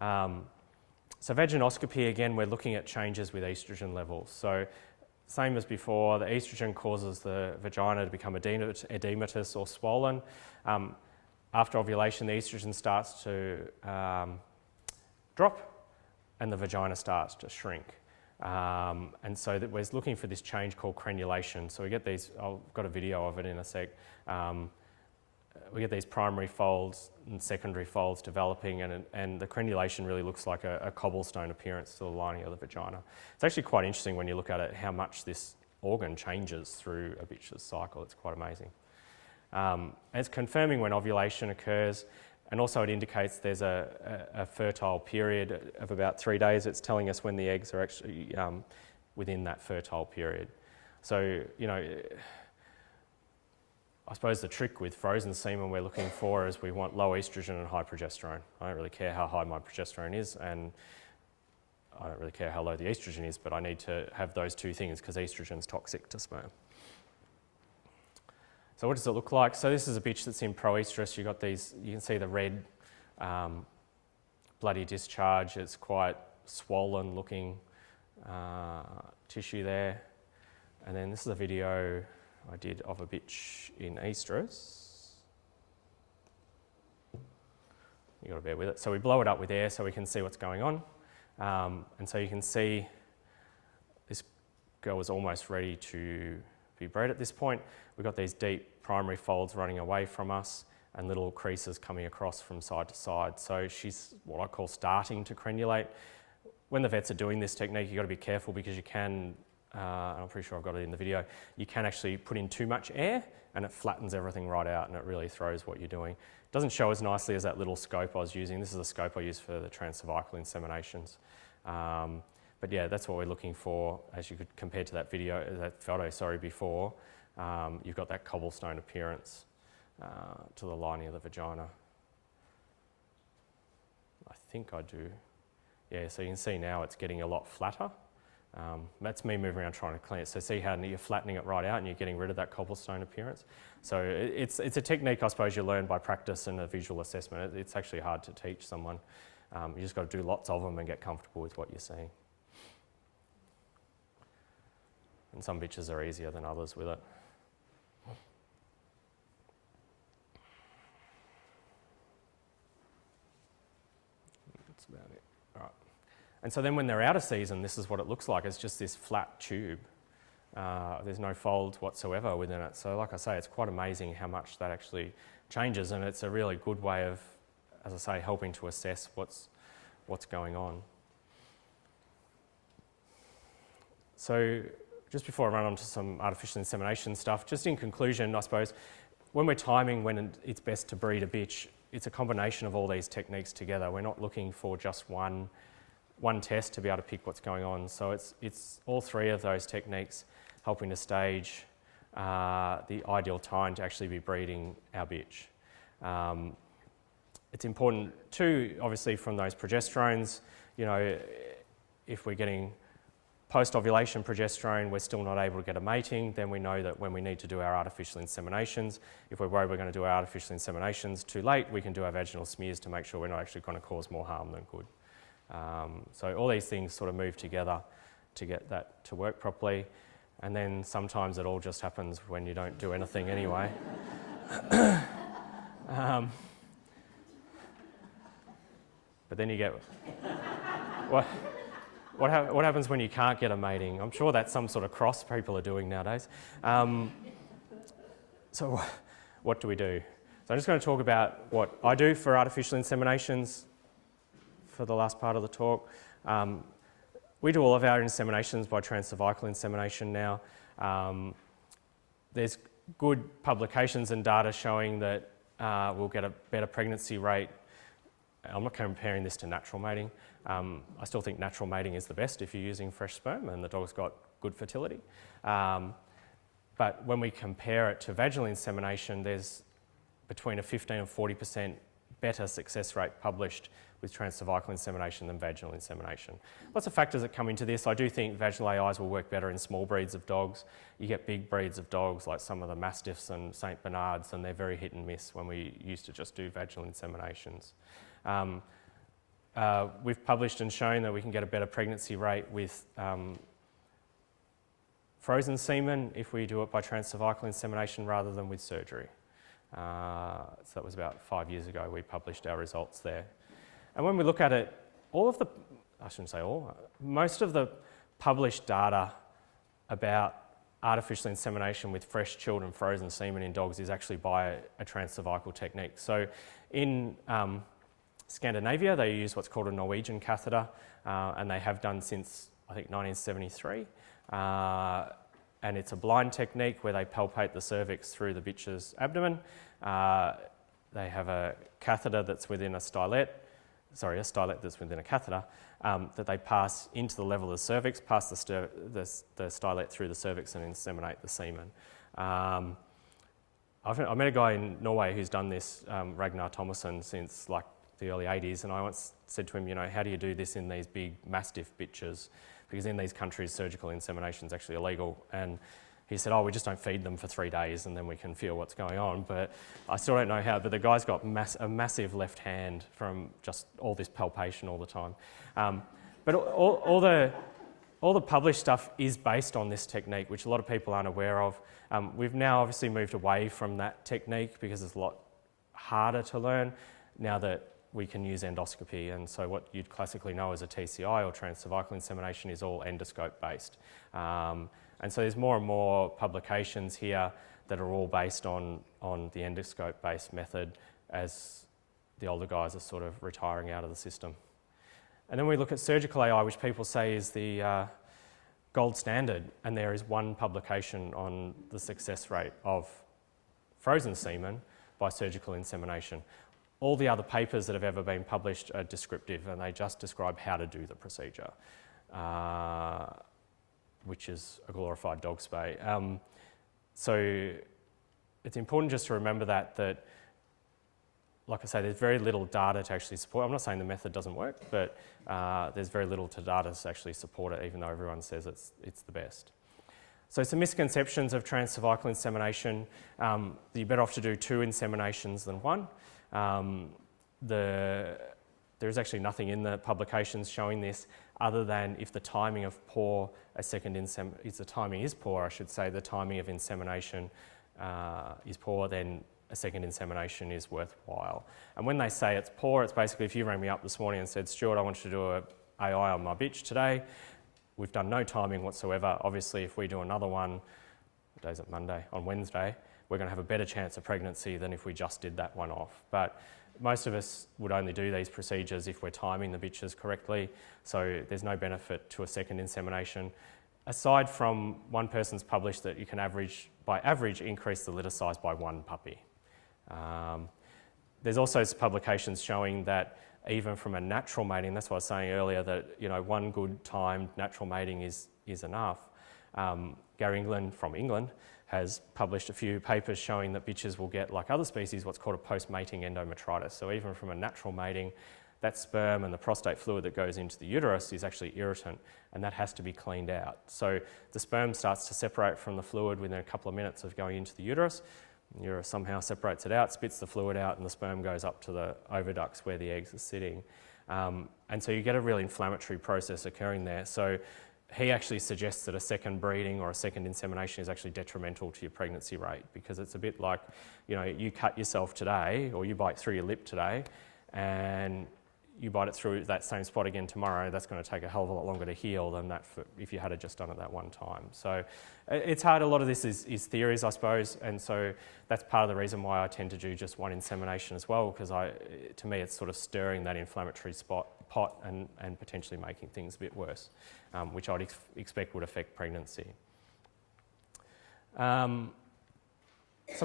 So vaginoscopy, again, we're looking at changes with estrogen levels. So same as before, the estrogen causes the vagina to become edematous or swollen. After ovulation, the estrogen starts to drop and the vagina starts to shrink. And so that we're looking for this change called crenulation. So we get these, I've got a video of it in a sec. We get these primary folds and secondary folds developing, and the crenulation really looks like a cobblestone appearance to the lining of the vagina. It's actually quite interesting when you look at it, how much this organ changes through a bitch's cycle. It's quite amazing. It's confirming when ovulation occurs, and also it indicates there's a fertile period of about 3 days. It's telling us when the eggs are actually within that fertile period. So, you know, I suppose the trick with frozen semen we're looking for is we want low estrogen and high progesterone. I don't really care how high my progesterone is, and I don't really care how low the estrogen is, but I need to have those two things because estrogen's toxic to sperm. So what does it look like? So this is a bitch that's in proestrus. You've got these, you can see the red bloody discharge. It's quite swollen looking tissue there. And then this is a video I did of a bitch in estrus. You've got to bear with it. So we blow it up with air so we can see what's going on. And so you can see this girl was almost ready to be bred at this point. We've got these deep primary folds running away from us and little creases coming across from side to side. So she's what I call starting to crenulate. When the vets are doing this technique, you've got to be careful because you can, I'm pretty sure I've got it in the video, you can actually put in too much air and it flattens everything right out and it really throws what you're doing. It doesn't show as nicely as that little scope I was using. This is a scope I use for the transcervical inseminations. But yeah, that's what we're looking for as you could compare to that video, that photo, sorry, before. You've got that cobblestone appearance to the lining of the vagina. I think I do. Yeah, so you can see now it's getting a lot flatter. That's me moving around trying to clean it. So see how you're flattening it right out and you're getting rid of that cobblestone appearance. So it's a technique I suppose you learn by practice and a visual assessment. It's actually hard to teach someone. You just got to do lots of them and get comfortable with what you're seeing. And some bitches are easier than others with it. That's about it. All right. And so then when they're out of season, this is what it looks like. It's just this flat tube. There's no folds whatsoever within it. So like I say, it's quite amazing how much that actually changes, and it's a really good way of, as I say, helping to assess what's going on. So just before I run on to some artificial insemination stuff, just in conclusion, I suppose, when we're timing when it's best to breed a bitch, it's a combination of all these techniques together. We're not looking for just one test to be able to pick what's going on. So it's all three of those techniques helping to stage the ideal time to actually be breeding our bitch. It's important too, obviously, from those progesterones, you know, if we're getting post-ovulation progesterone, we're still not able to get a mating, then we know that when we need to do our artificial inseminations, if we're worried we're going to do our artificial inseminations too late, we can do our vaginal smears to make sure we're not actually going to cause more harm than good. So all these things sort of move together to get that to work properly. And then sometimes it all just happens when you don't do anything anyway. But then you get... What happens when you can't get a mating? I'm sure that's some sort of cross people are doing nowadays. So what do we do? So I'm just going to talk about what I do for artificial inseminations for the last part of the talk. We do all of our inseminations by transcervical insemination now. There's good publications and data showing that we'll get a better pregnancy rate. I'm not comparing this to natural mating. I still think natural mating is the best if you're using fresh sperm and the dog's got good fertility. But when we compare it to vaginal insemination, there's between a 15 and 40% better success rate published with transcervical insemination than vaginal insemination. Lots of factors that come into this. I do think vaginal AIs will work better in small breeds of dogs. You get big breeds of dogs like some of the Mastiffs and St. Bernards, and they're very hit and miss when we used to just do vaginal inseminations. We've published and shown that we can get a better pregnancy rate with frozen semen if we do it by transcervical insemination rather than with surgery. So that was about 5 years ago we published our results there. And when we look at it, most of the published data about artificial insemination with fresh chilled and frozen semen in dogs is actually by a transcervical technique. So in Scandinavia, they use what's called a Norwegian catheter, and they have done since, I think, 1973. And it's a blind technique where they palpate the cervix through the bitch's abdomen. They have a catheter that's within a stylet that's within a catheter, that they pass into the level of the cervix, pass the stylet through the cervix and inseminate the semen. I met a guy in Norway who's done this, Ragnar Thomason, since like the early 80s, and I once said to him, you know, how do you do this in these big mastiff bitches? Because in these countries, surgical insemination is actually illegal. And he said, oh, we just don't feed them for 3 days and then we can feel what's going on. But I still don't know how, but the guy's got a massive left hand from just all this palpation all the time. But all the published stuff is based on this technique, which a lot of people aren't aware of. We've now obviously moved away from that technique because it's a lot harder to learn now that we can use endoscopy, and so what you'd classically know as a TCI or transcervical insemination is all endoscope based. And so there's more and more publications here that are all based on the endoscope based method as the older guys are sort of retiring out of the system. And then we look at surgical AI, which people say is the gold standard, and there is one publication on the success rate of frozen semen by surgical insemination. All the other papers that have ever been published are descriptive, and they just describe how to do the procedure, which is a glorified dog spay. So it's important just to remember that, like I say, there's very little data to actually support. I'm not saying the method doesn't work, but there's very little data to actually support it, even though everyone says it's the best. So some misconceptions of transcervical insemination. You're better off to do 2 inseminations than 1. There's actually nothing in the publications showing this, other than if the timing of poor, the timing is poor, I should say, the timing of insemination is poor, then a second insemination is worthwhile. And when they say it's poor, it's basically if you rang me up this morning and said, Stuart, I want you to do an AI on my bitch today. We've done no timing whatsoever. Obviously, if we do another one, what day is it, Monday? On Wednesday, we're going to have a better chance of pregnancy than if we just did that one off. But most of us would only do these procedures if we're timing the bitches correctly, so there's no benefit to a second insemination. Aside from one person's published that you can by average increase the litter size by 1 puppy. There's also publications showing that even from a natural mating, that's what I was saying earlier, that, you know, 1 good timed natural mating is enough. Gary England from England has published a few papers showing that bitches will get, like other species, what's called a post-mating endometritis. So even from a natural mating, that sperm and the prostate fluid that goes into the uterus is actually irritant, and that has to be cleaned out. So the sperm starts to separate from the fluid within a couple of minutes of going into the uterus. The uterus somehow separates it out, spits the fluid out, and the sperm goes up to the oviducts where the eggs are sitting. And so you get a really inflammatory process occurring there. So he actually suggests that a second breeding or a second insemination is actually detrimental to your pregnancy rate, because it's a bit like, you know, you cut yourself today or you bite through your lip today and you bite it through that same spot again tomorrow. That's going to take a hell of a lot longer to heal than that if you had just done it that one time. So it's hard. A lot of this is theories, I suppose, and so that's part of the reason why I tend to do just 1 insemination as well, because to me it's sort of stirring that inflammatory pot and potentially making things a bit worse, which I'd expect would affect pregnancy. Some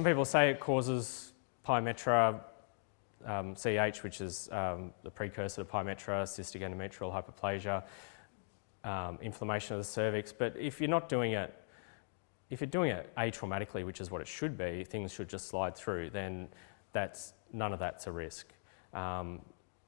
people say it causes pyometra, CH, which is the precursor to pyometra, cystic endometrial hyperplasia, inflammation of the cervix. But if you're doing it atraumatically, which is what it should be, things should just slide through, then none of that's a risk.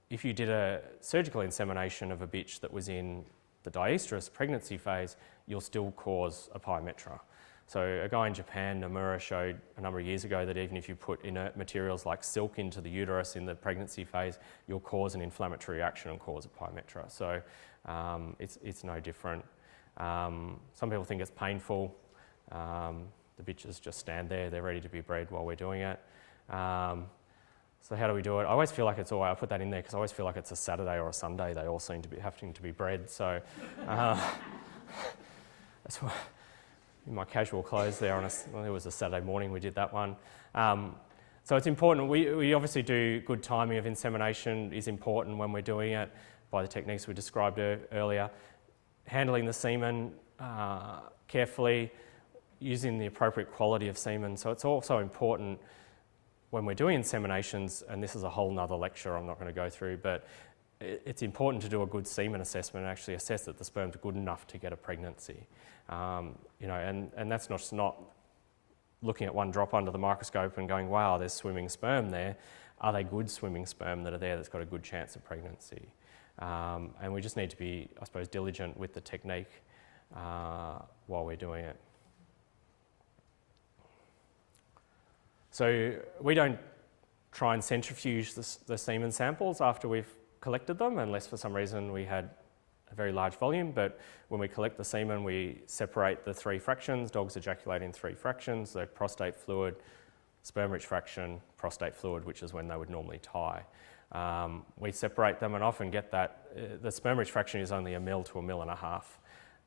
If you did a surgical insemination of a bitch that was in the diestrous pregnancy phase, you'll still cause a pyometra. So a guy in Japan, Nomura, showed a number of years ago that even if you put inert materials like silk into the uterus in the pregnancy phase, you'll cause an inflammatory reaction and cause a pyometra. So it's no different. Some people think it's painful. The bitches just stand there, they're ready to be bred while we're doing it. So how do we do it? I always feel like it's I put that in there because I always feel like it's a Saturday or a Sunday. They all seem to be having to be bred. So that's why in my casual clothes there it was a Saturday morning we did that one. So it's important, we obviously do good timing of insemination is important when we're doing it by the techniques we described earlier. Handling the semen carefully, using the appropriate quality of semen. So it's also important when we're doing inseminations, and this is a whole nother lecture I'm not going to go through, but it's important to do a good semen assessment and actually assess that the sperm's good enough to get a pregnancy. And that's not looking at one drop under the microscope and going, wow, there's swimming sperm there. Are they good swimming sperm that are there that's got a good chance of pregnancy? And we just need to be, I suppose, diligent with the technique while we're doing it. So we don't try and centrifuge the semen samples after we've collected them, unless for some reason we had a very large volume. But when we collect the semen, we separate the 3 fractions. Dogs ejaculate in 3 fractions: the prostate fluid, sperm-rich fraction, prostate fluid, which is when they would normally tie. We separate them and often get that, the sperm-rich fraction is only 1 ml to 1.5 ml,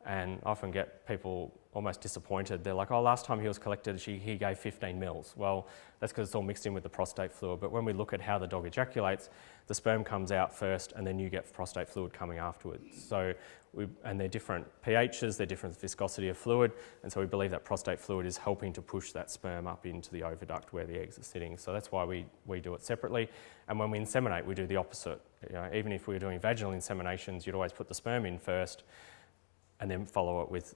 and often get people almost disappointed. They're like, oh, last time he was collected, he gave 15 mils. Well, that's because it's all mixed in with the prostate fluid. But when we look at how the dog ejaculates, the sperm comes out first and then you get prostate fluid coming afterwards. So, and they're different pHs, they're different viscosity of fluid, and so we believe that prostate fluid is helping to push that sperm up into the oviduct where the eggs are sitting. So that's why we do it separately. And when we inseminate, we do the opposite. Even if we were doing vaginal inseminations, you'd always put the sperm in first and then follow it with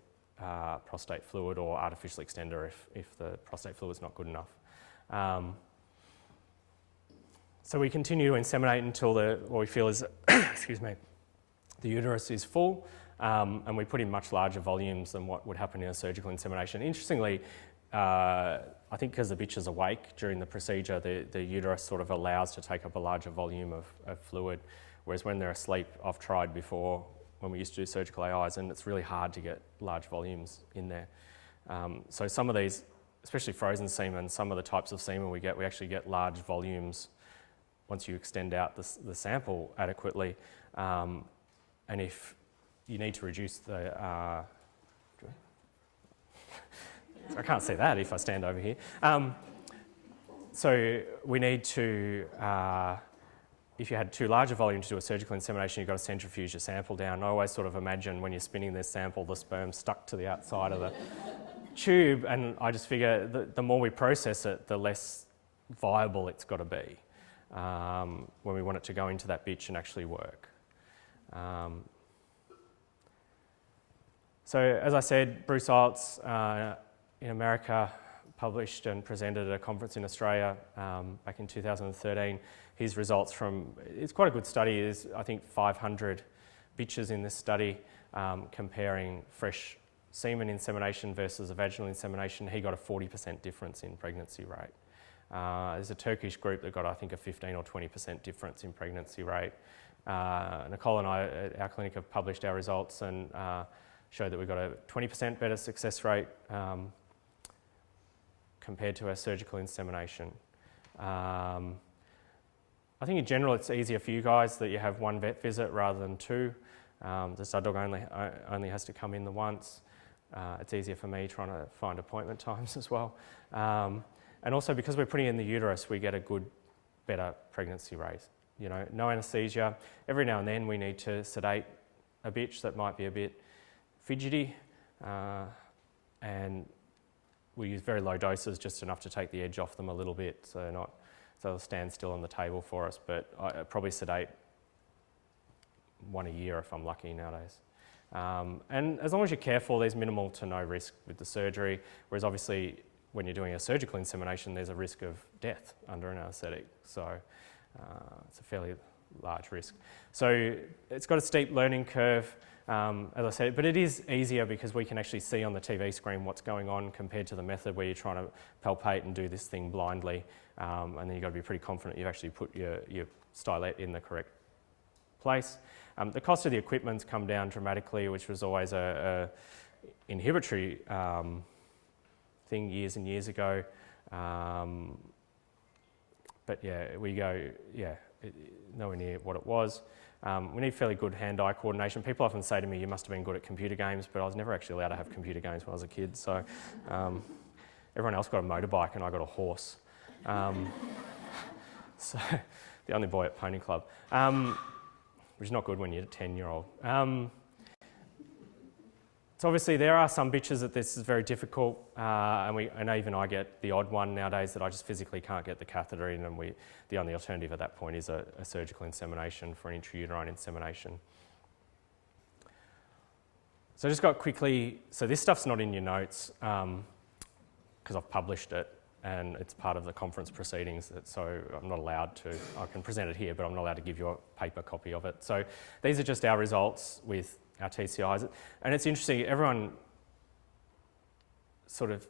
prostate fluid or artificial extender if the prostate fluid is not good enough. So we continue to inseminate until what we feel is, excuse me, the uterus is full, and we put in much larger volumes than what would happen in a surgical insemination. Interestingly, I think because the bitch is awake during the procedure, the uterus sort of allows to take up a larger volume of fluid, whereas when they're asleep, I've tried before when we used to do surgical AIs, and it's really hard to get large volumes in there. So some of these, especially frozen semen, some of the types of semen we actually get large volumes once you extend out the sample adequately. And if you need to reduce the... I can't say that if I stand over here. So we need to... if you had too large a volume to do a surgical insemination, you've got to centrifuge your sample down. I always sort of imagine when you're spinning this sample, the sperm stuck to the outside of the tube, and I just figure the more we process it, the less viable it's got to be when we want it to go into that bitch and actually work. So as I said, Bruce Iltz in America published and presented at a conference in Australia back in 2013. His results from, it's quite a good study, there's I think 500 bitches in this study comparing fresh semen insemination versus a vaginal insemination. He got a 40% difference in pregnancy rate. There's a Turkish group that got I think a 15 or 20% difference in pregnancy rate. Nicole and I at our clinic have published our results and showed that we got a 20% better success rate compared to our surgical insemination. I think in general it's easier for you guys that you have one vet visit rather than 2. The stud dog only has to come in the once. It's easier for me trying to find appointment times as well. And also because we're putting it in the uterus, we get a better pregnancy rate. You know, no anaesthesia. Every now and then we need to sedate a bitch that might be a bit fidgety, and we use very low doses, just enough to take the edge off them a little bit, so they'll stand still on the table for us. But I probably sedate 1 a year if I'm lucky nowadays. And as long as you're careful, there's minimal to no risk with the surgery, whereas obviously when you're doing a surgical insemination, there's a risk of death under an anaesthetic. So it's a fairly large risk. So it's got a steep learning curve, as I said, but it is easier because we can actually see on the TV screen what's going on compared to the method where you're trying to palpate and do this thing blindly, and then you've got to be pretty confident you've actually put your stylet in the correct place. The cost of the equipment's come down dramatically, which was always a inhibitory thing years and years ago. But yeah, nowhere near what it was. We need fairly good hand-eye coordination. People often say to me, you must have been good at computer games, but I was never actually allowed to have computer games when I was a kid. So everyone else got a motorbike and I got a horse. So the only boy at Pony Club, which is not good when you're a 10-year-old. So obviously there are some bitches that this is very difficult, and even I get the odd one nowadays that I just physically can't get the catheter in, and the only alternative at that point is a surgical insemination for an intrauterine insemination. So just got quickly, so this stuff's not in your notes because I've published it and it's part of the conference proceedings, so I'm not allowed to, I can present it here, but I'm not allowed to give you a paper copy of it. So these are just our results with our TCIs. And it's interesting, everyone sort of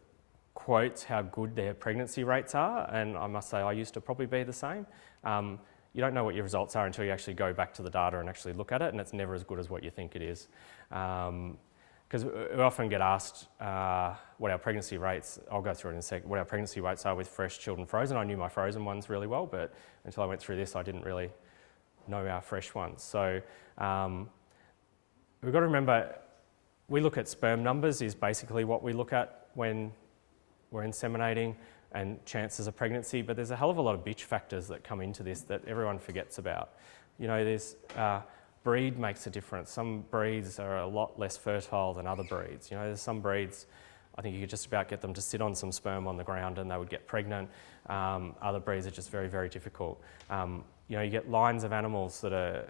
quotes how good their pregnancy rates are, and I must say I used to probably be the same. You don't know what your results are until you actually go back to the data and actually look at it, and it's never as good as what you think it is. Because we often get asked what our pregnancy rates, I'll go through it in a sec, what our pregnancy rates are with fresh, chilled and frozen. I knew my frozen ones really well, but until I went through this I didn't really know our fresh ones. So we've got to remember, we look at sperm numbers is basically what we look at when we're inseminating and chances of pregnancy, but there's a hell of a lot of bitch factors that come into this that everyone forgets about. You know, there's breed makes a difference. Some breeds are a lot less fertile than other breeds. You know, there's some breeds, I think you could just about get them to sit on some sperm on the ground and they would get pregnant. Other breeds are just very, very difficult. You know, you get lines of animals that are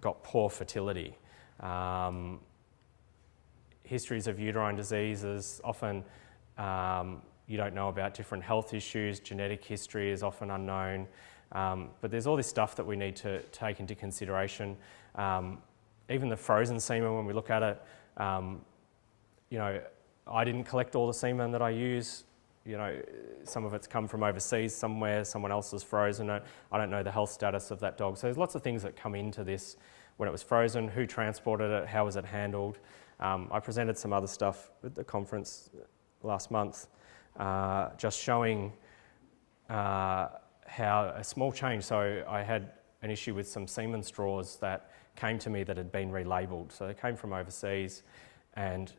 got poor fertility. Histories of uterine diseases, often you don't know about different health issues, genetic history is often unknown, but there's all this stuff that we need to take into consideration. Even the frozen semen, when we look at it, you know, I didn't collect all the semen that I use. You know, some of it's come from overseas somewhere, someone else has frozen it. I don't know the health status of that dog. So there's lots of things that come into this. When it was frozen, who transported it, how was it handled. I presented some other stuff at the conference last month, just showing how a small change. So I had an issue with some semen straws that came to me that had been relabelled. So they came from overseas, and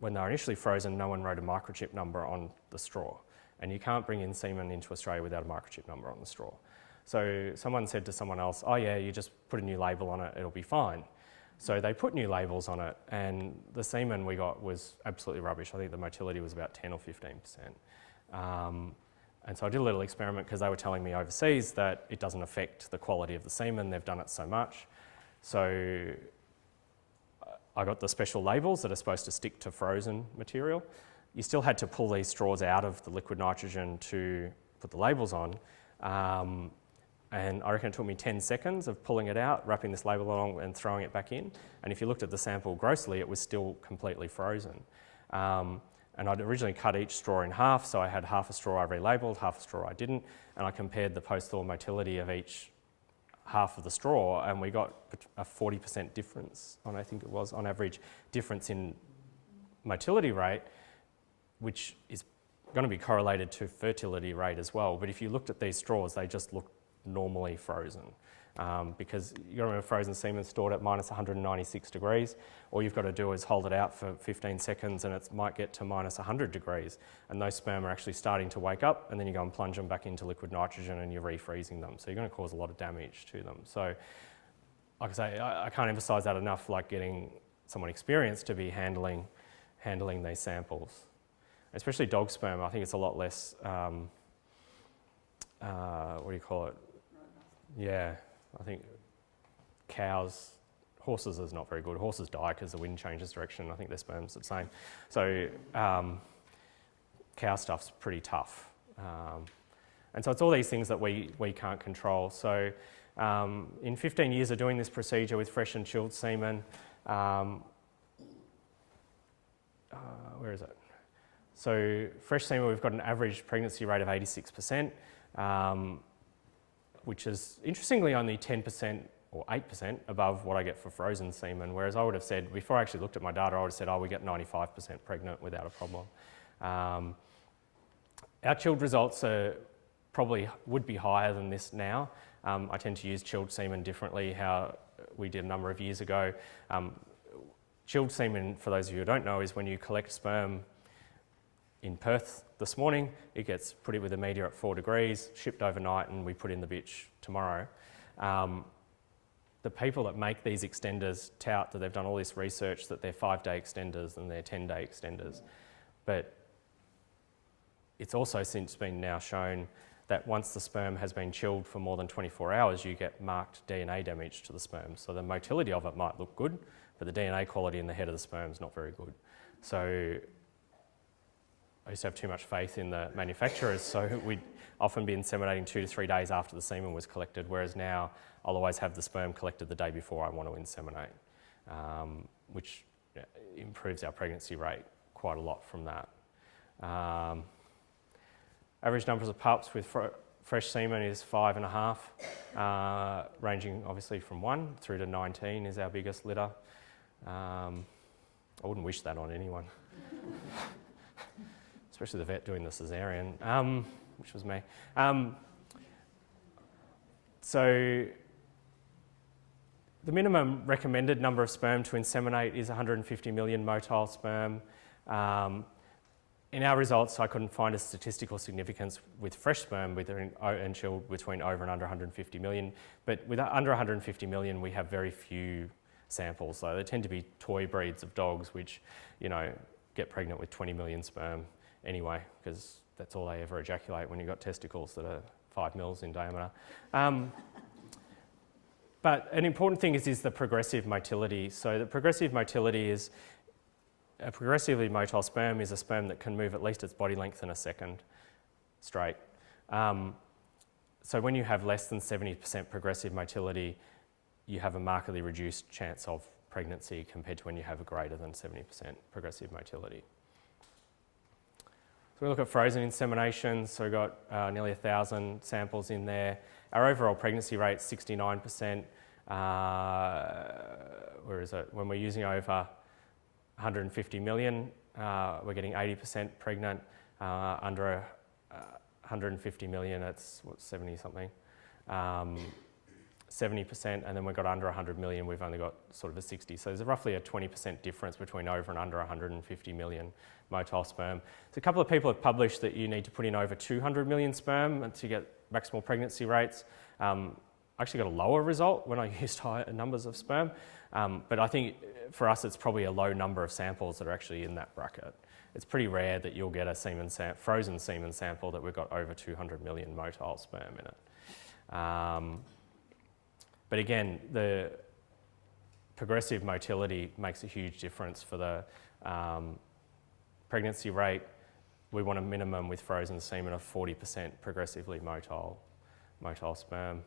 when they were initially frozen, no one wrote a microchip number on the straw. And you can't bring in semen into Australia without a microchip number on the straw. So someone said to someone else, oh yeah, you just put a new label on it, it'll be fine. So they put new labels on it, and the semen we got was absolutely rubbish. I think the motility was about 10 or 15%. And so I did a little experiment because they were telling me overseas that it doesn't affect the quality of the semen, they've done it so much. So I got the special labels that are supposed to stick to frozen material. You still had to pull these straws out of the liquid nitrogen to put the labels on. And I reckon it took me 10 seconds of pulling it out, wrapping this label on and throwing it back in. And if you looked at the sample grossly, it was still completely frozen. And I'd originally cut each straw in half, so I had half a straw I relabeled, half a straw I didn't, and I compared the post-thaw motility of each half of the straw, and we got a 40% difference on, I think it was, on average, difference in motility rate, which is going to be correlated to fertility rate as well. But if you looked at these straws, they just looked normally frozen. Because you've got to remember, frozen semen stored at minus 196 degrees. All you've got to do is hold it out for 15 seconds and it might get to minus 100 degrees. And those sperm are actually starting to wake up, and then you go and plunge them back into liquid nitrogen and you're refreezing them. So you're going to cause a lot of damage to them. So like I say, I can't emphasise that enough, like getting someone experienced to be handling these samples. Especially dog sperm, I think it's a lot less, what do you call it? Yeah, I think cows, horses is not very good. Horses die because the wind changes direction. I think their sperm's the same. So cow stuff's pretty tough. And so it's all these things that we can't control. So in 15 years of doing this procedure with fresh and chilled semen, where is it? So fresh semen, we've got an average pregnancy rate of 86%. Which is interestingly only 10% or 8% above what I get for frozen semen, whereas I would have said, before I actually looked at my data, I would have said, oh, we get 95% pregnant without a problem. Our chilled results are probably would be higher than this now. I tend to use chilled semen differently, how we did a number of years ago. Chilled semen, for those of you who don't know, is when you collect sperm in Perth this morning, it gets put in with a media at 4 degrees, shipped overnight, and we put in the bitch tomorrow. The people that make these extenders tout that they've done all this research that they're 5-day extenders and they're 10-day extenders. But it's also since been now shown that once the sperm has been chilled for more than 24 hours, you get marked DNA damage to the sperm. So the motility of it might look good, but the DNA quality in the head of the sperm is not very good. So I used to have too much faith in the manufacturers, so we'd often be inseminating 2 to 3 days after the semen was collected, whereas now I'll always have the sperm collected the day before I want to inseminate, which improves our pregnancy rate quite a lot from that. Average numbers of pups with fresh semen is 5.5, ranging obviously from 1 through to 19 is our biggest litter. I wouldn't wish that on anyone, especially the vet doing the caesarean, which was me. So the minimum recommended number of sperm to inseminate is 150 million motile sperm. In our results, I couldn't find a statistical significance with fresh sperm and chilled between over and under 150 million. But with under 150 million, we have very few samples. So they tend to be toy breeds of dogs, which, you know, get pregnant with 20 million sperm anyway, because that's all they ever ejaculate when you've got testicles that are 5 mils in diameter. But an important thing is the progressive motility. So the progressive motility is a progressively motile sperm is a sperm that can move at least its body length in a second straight. So when you have less than 70% progressive motility, you have a markedly reduced chance of pregnancy compared to when you have a greater than 70% progressive motility. So we look at frozen insemination. So we've got nearly 1,000 samples in there. Our overall pregnancy rate is 69%. Where is it? When we're using over 150 million, we're getting 80% pregnant. Under 150 million, it's 70 something. 70%, and then we've got under 100 million, we've only got sort of a 60. So there's roughly a 20% difference between over and under 150 million motile sperm. So a couple of people have published that you need to put in over 200 million sperm to get maximal pregnancy rates. I actually got a lower result when I used higher numbers of sperm, but I think for us it's probably a low number of samples that are actually in that bracket. It's pretty rare that you'll get a frozen semen sample that we've got over 200 million motile sperm in it. But again, the progressive motility makes a huge difference for the pregnancy rate. We want a minimum with frozen semen of 40% progressively motile sperm.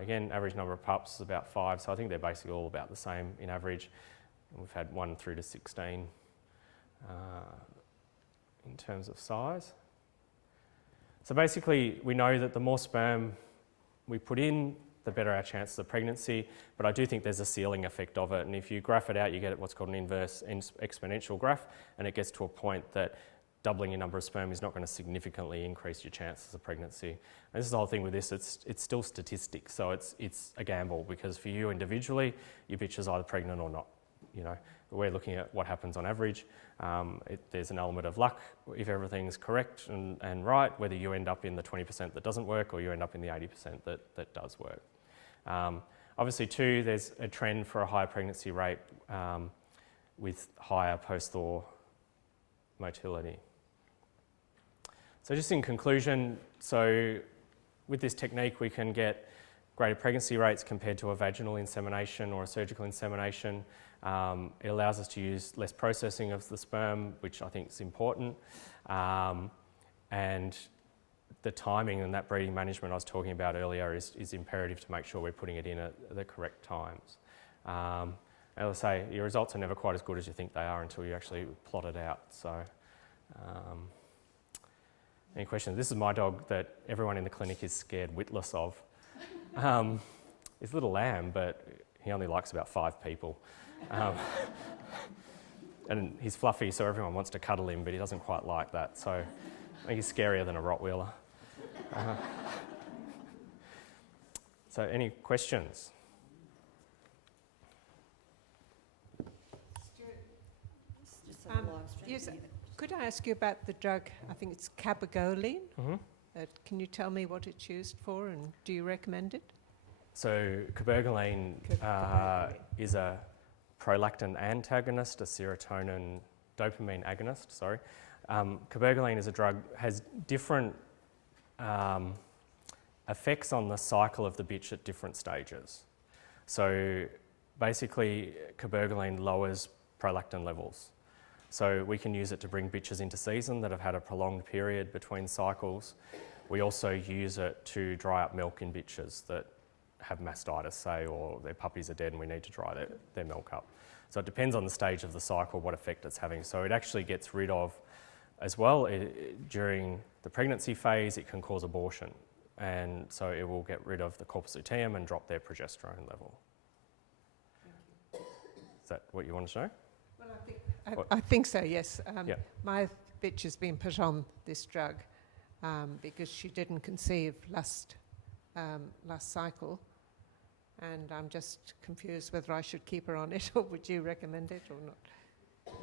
Again, average number of pups is about 5, so I think they're basically all about the same in average. We've had 1 through to 16 in terms of size. So basically, we know that the more sperm we put in, the better our chances of pregnancy, but I do think there's a ceiling effect of it, and if you graph it out, you get what's called an inverse exponential graph, and it gets to a point that doubling your number of sperm is not going to significantly increase your chances of pregnancy. And this is the whole thing with this, it's still statistics, so it's a gamble, because for you individually, your bitch is either pregnant or not, you know. We're looking at what happens on average. There's an element of luck if everything's correct and right, whether you end up in the 20% that doesn't work or you end up in the 80% that does work. Obviously too, there's a trend for a higher pregnancy rate with higher post-thaw motility. So just in conclusion, so with this technique we can get greater pregnancy rates compared to a vaginal insemination or a surgical insemination. It allows us to use less processing of the sperm, which I think is important. And the timing and that breeding management I was talking about earlier is imperative to make sure we're putting it in at the correct times. As I say, your results are never quite as good as you think they are until you actually plot it out. So, any questions? This is my dog that everyone in the clinic is scared witless of. He's a little lamb, but he only likes about 5 people. And he's fluffy, so everyone wants to cuddle him, but he doesn't quite like that. So I think he's scarier than a Rottweiler. So any questions? Yes, could I ask you about the drug? I think it's cabergoline. Mm-hmm. Can you tell me what it's used for, and do you recommend it? So cabergoline is a prolactin antagonist, a serotonin dopamine agonist, sorry. Cabergoline is a drug, has different effects on the cycle of the bitch at different stages. So basically, cabergoline lowers prolactin levels. So we can use it to bring bitches into season that have had a prolonged period between cycles. We also use it to dry up milk in bitches that have mastitis, say, or their puppies are dead and we need to dry their milk up. So it depends on the stage of the cycle what effect it's having. So it actually gets rid of, as well, during the pregnancy phase, it can cause abortion. And so it will get rid of the corpus luteum and drop their progesterone level. Is that what you want to know? Well, I think so, yes. Yeah. My bitch has been put on this drug because she didn't conceive last cycle, and I'm just confused whether I should keep her on it, or would you recommend it or not?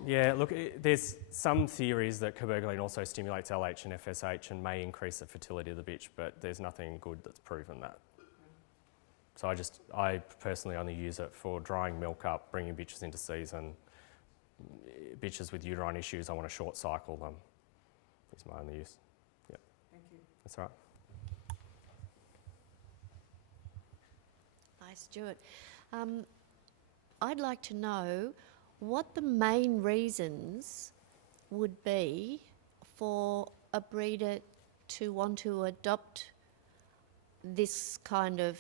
Yeah, look, there's some theories that cabergoline also stimulates LH and FSH and may increase the fertility of the bitch, but there's nothing good that's proven that. So I personally only use it for drying milk up, bringing bitches into season. Bitches with uterine issues, I want to short cycle them. It's my only use. Yeah. Thank you. That's all right. Hi, Stuart. I'd like to know what the main reasons would be for a breeder to want to adopt this kind of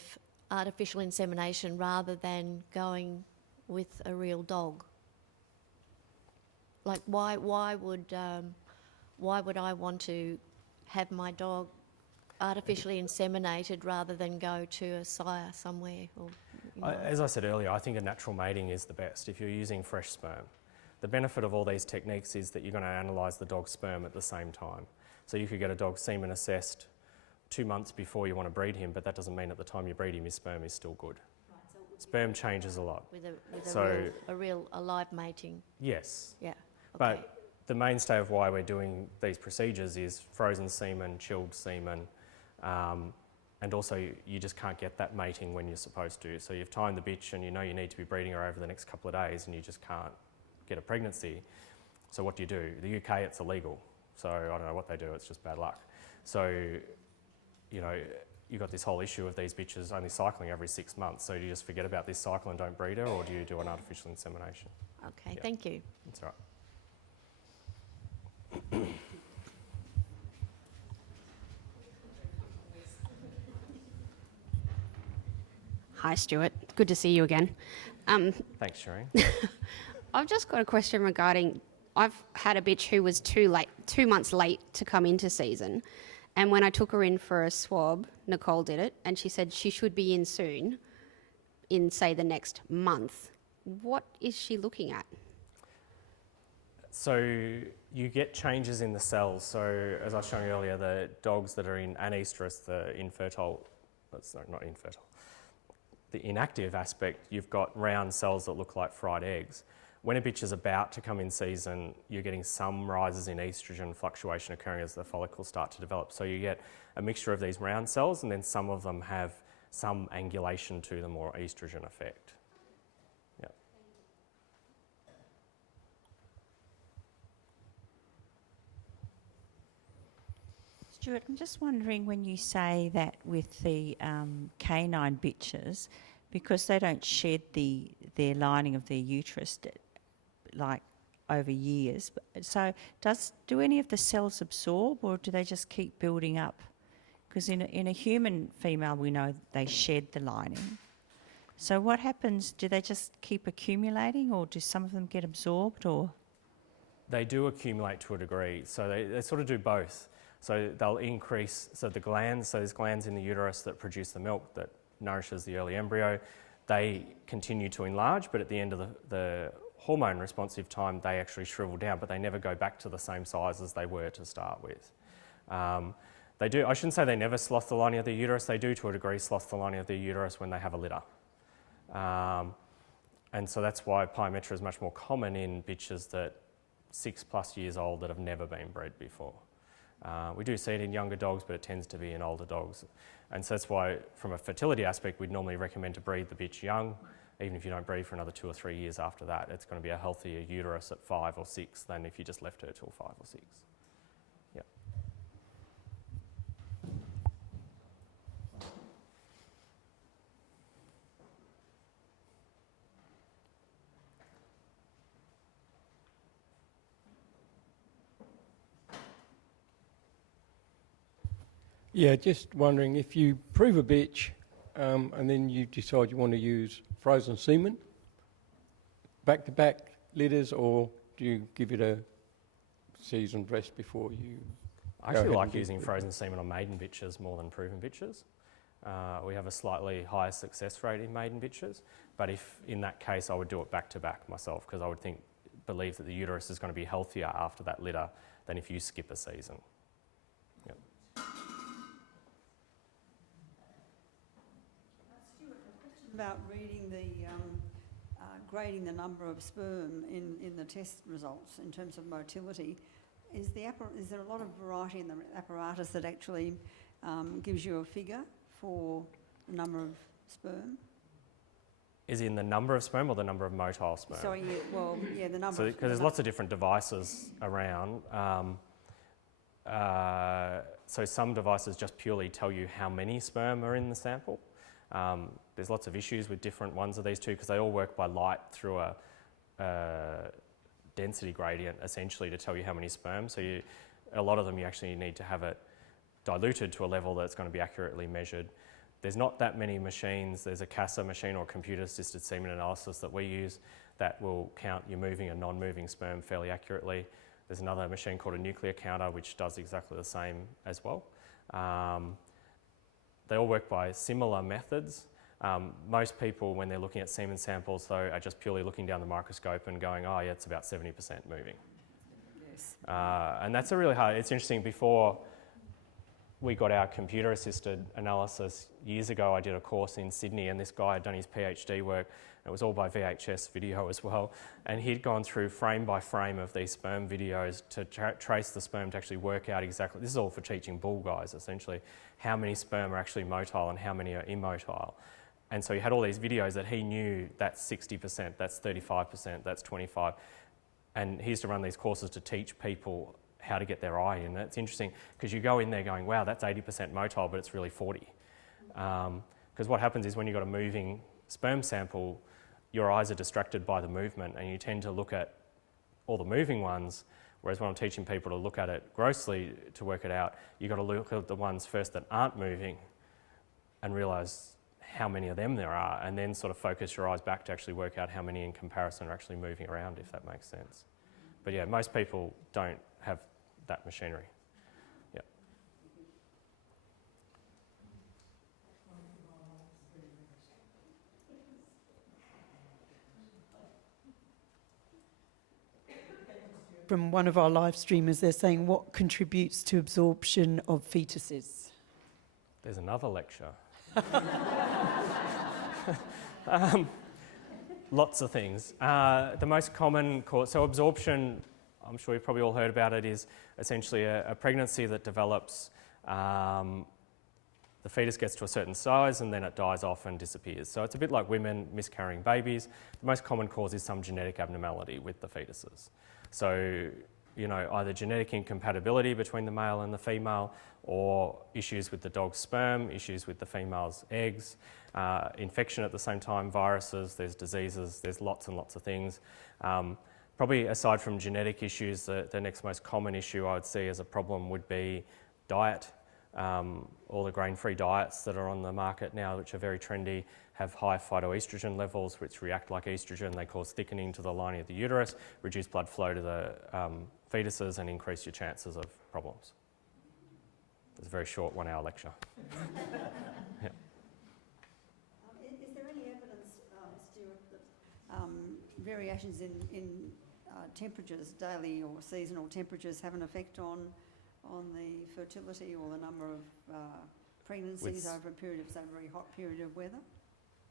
artificial insemination rather than going with a real dog. Like, why would I want to have my dog artificially inseminated rather than go to a sire somewhere? Or, As I said earlier, I think a natural mating is the best if you're using fresh sperm. The benefit of all these techniques is that you're going to analyse the dog's sperm at the same time. So you could get a dog's semen assessed 2 months before you want to breed him, but that doesn't mean at the time you breed him, his sperm is still good. Right, so sperm changes a lot. With a real alive mating? Yes. Yeah. Okay. But the mainstay of why we're doing these procedures is frozen semen, chilled semen, and also you just can't get that mating when you're supposed to. So you've timed the bitch and you know you need to be breeding her over the next couple of days and you just can't get a pregnancy. So what do? The UK, it's illegal. So I don't know what they do, it's just bad luck. So, you know, you've got this whole issue of these bitches only cycling every 6 months. So do you just forget about this cycle and don't breed her, or do you do an artificial insemination? Okay, yeah. Thank you. That's all right. Hi, Stuart. Good to see you again. Thanks, Shireen. I've just got a question regarding, I've had a bitch who was 2 months late to come into season. And when I took her in for a swab, Nicole did it, and she said she should be in soon, in, say, the next month. What is she looking at? So you get changes in the cells. So as I was showing you earlier, the dogs that are in anestrus, the infertile, sorry, not infertile, the inactive aspect, you've got round cells that look like fried eggs. When a bitch is about to come in season, you're getting some rises in estrogen fluctuation occurring as the follicles start to develop. So you get a mixture of these round cells, and then some of them have some angulation to them or estrogen effect. Yeah. Stuart, I'm just wondering, when you say that with the canine bitches, because they don't shed their lining of their uterus like over years, so do any of the cells absorb, or do they just keep building up? Because in a human female, we know they shed the lining. So what happens? Do they just keep accumulating, or do some of them get absorbed, or? They do accumulate to a degree, so they sort of do both. So they'll increase, so the glands, so there's glands in the uterus that produce the milk that nourishes the early embryo, they continue to enlarge, but at the end of the hormone responsive time, they actually shrivel down, but they never go back to the same size as they were to start with. They do. I shouldn't say they never slough the lining of their uterus. They do, to a degree, slough the lining of their uterus when they have a litter. And so that's why pyometra is much more common in bitches that 6+ years old that have never been bred before. We do see it in younger dogs, but it tends to be in older dogs. And so that's why, from a fertility aspect, we'd normally recommend to breed the bitch young. Even if you don't breed for another 2 or 3 years after that, it's going to be a healthier uterus at 5 or 6 than if you just left her till 5 or 6. Yeah. Yeah, just wondering if you prove a bitch and then you decide you want to use frozen semen, back-to-back litters, or do you give it a seasoned rest before you? I actually like using frozen semen on maiden bitches more than proven bitches. We have a slightly higher success rate in maiden bitches, but if in that case I would do it back-to-back myself, because I would believe that the uterus is going to be healthier after that litter than if you skip a season. Yep. Stuart, a question about reading the grading the number of sperm in the test results in terms of motility. Is there a lot of variety in the apparatus that actually gives you a figure for the number of sperm? Is in the number of sperm or the number of motile sperm? So the number. So because there's lots of different devices around. So some devices just purely tell you how many sperm are in the sample. There's lots of issues with different ones of these two because they all work by light through a density gradient essentially to tell you how many sperm. So a lot of them you actually need to have it diluted to a level that's going to be accurately measured. There's not that many machines. There's a CASA machine or computer-assisted semen analysis that we use that will count your moving and non-moving sperm fairly accurately. There's another machine called a nuclear counter which does exactly the same as well. They all work by similar methods. Most people, when they're looking at semen samples, though, are just purely looking down the microscope and going, oh, yeah, it's about 70% moving. Yes. And that's a really hard, it's interesting, before we got our computer-assisted analysis years ago, I did a course in Sydney and this guy had done his PhD work. It was all by VHS video as well. And he'd gone through frame by frame of these sperm videos to trace the sperm to actually work out exactly, this is all for teaching bull guys essentially, how many sperm are actually motile and how many are immotile. And so he had all these videos that he knew that's 60%, that's 35%, that's 25%. And he used to run these courses to teach people how to get their eye in. It's interesting because you go in there going, wow, that's 80% motile, but it's really 40. Because what happens is when you've got a moving sperm sample, your eyes are distracted by the movement and you tend to look at all the moving ones, whereas when I'm teaching people to look at it grossly to work it out, you've got to look at the ones first that aren't moving and realise how many of them there are, and then sort of focus your eyes back to actually work out how many in comparison are actually moving around, if that makes sense. But yeah, most people don't have that machinery. Yeah. From one of our live streamers, they're saying, what contributes to absorption of fetuses? There's another lecture. Lots of things. The most common cause, so absorption, I'm sure you've probably all heard about it, is essentially a pregnancy that develops, the fetus gets to a certain size and then it dies off and disappears. So it's a bit like women miscarrying babies. The most common cause is some genetic abnormality with the fetuses. So, you know, either genetic incompatibility between the male and the female, or issues with the dog's sperm, issues with the female's eggs, infection at the same time, viruses, there's diseases, there's lots and lots of things. Probably aside from genetic issues, the next most common issue I would see as a problem would be diet. All the grain-free diets that are on the market now, which are very trendy, have high phytoestrogen levels, which react like estrogen. They cause thickening to the lining of the uterus, reduce blood flow to the fetuses, and increase your chances of problems. It's a very short 1 hour lecture. Yeah. Is there any evidence, Stuart, that variations in temperatures, daily or seasonal temperatures, have an effect on on the fertility or the number of pregnancies over a period of, say, a very hot period of weather?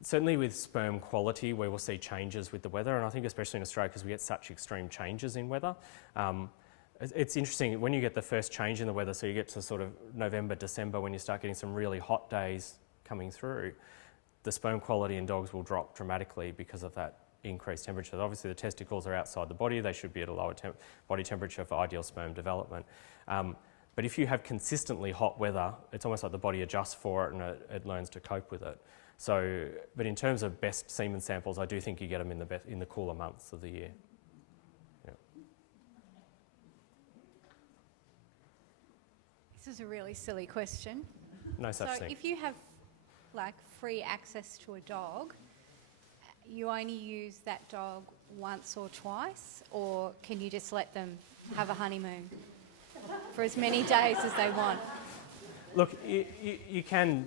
Certainly with sperm quality, we will see changes with the weather, and I think especially in Australia because we get such extreme changes in weather. It's interesting, when you get the first change in the weather, so you get to sort of November, December, when you start getting some really hot days coming through, the sperm quality in dogs will drop dramatically because of that increased temperature. Obviously the testicles are outside the body, they should be at a lower body temperature for ideal sperm development. But if you have consistently hot weather, it's almost like the body adjusts for it and it learns to cope with it. So, but in terms of best semen samples, I do think you get them in the cooler months of the year. Yeah. This is a really silly question. No such thing. So if you have like free access to a dog, you only use that dog once or twice, or can you just let them have a honeymoon for as many days as they want? Look, you can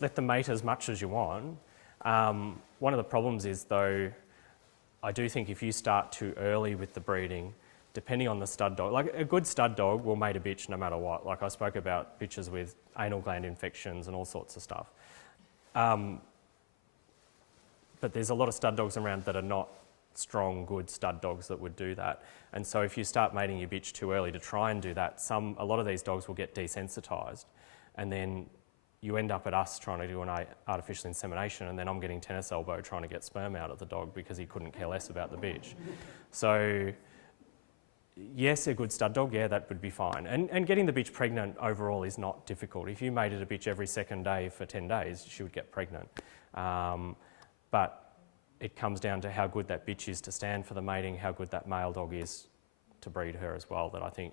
let them mate as much as you want. One of the problems is, though, I do think if you start too early with the breeding, depending on the stud dog, like a good stud dog will mate a bitch no matter what. Like I spoke about bitches with anal gland infections and all sorts of stuff. But there's a lot of stud dogs around that are not strong, good stud dogs that would do that. And so if you start mating your bitch too early to try and do that, a lot of these dogs will get desensitised, and then you end up at us trying to do an artificial insemination, and then I'm getting tennis elbow trying to get sperm out of the dog because he couldn't care less about the bitch. So yes, a good stud dog, yeah, that would be fine. And getting the bitch pregnant overall is not difficult. If you mated a bitch every second day for 10 days, she would get pregnant. But it comes down to how good that bitch is to stand for the mating, how good that male dog is to breed her as well, that I think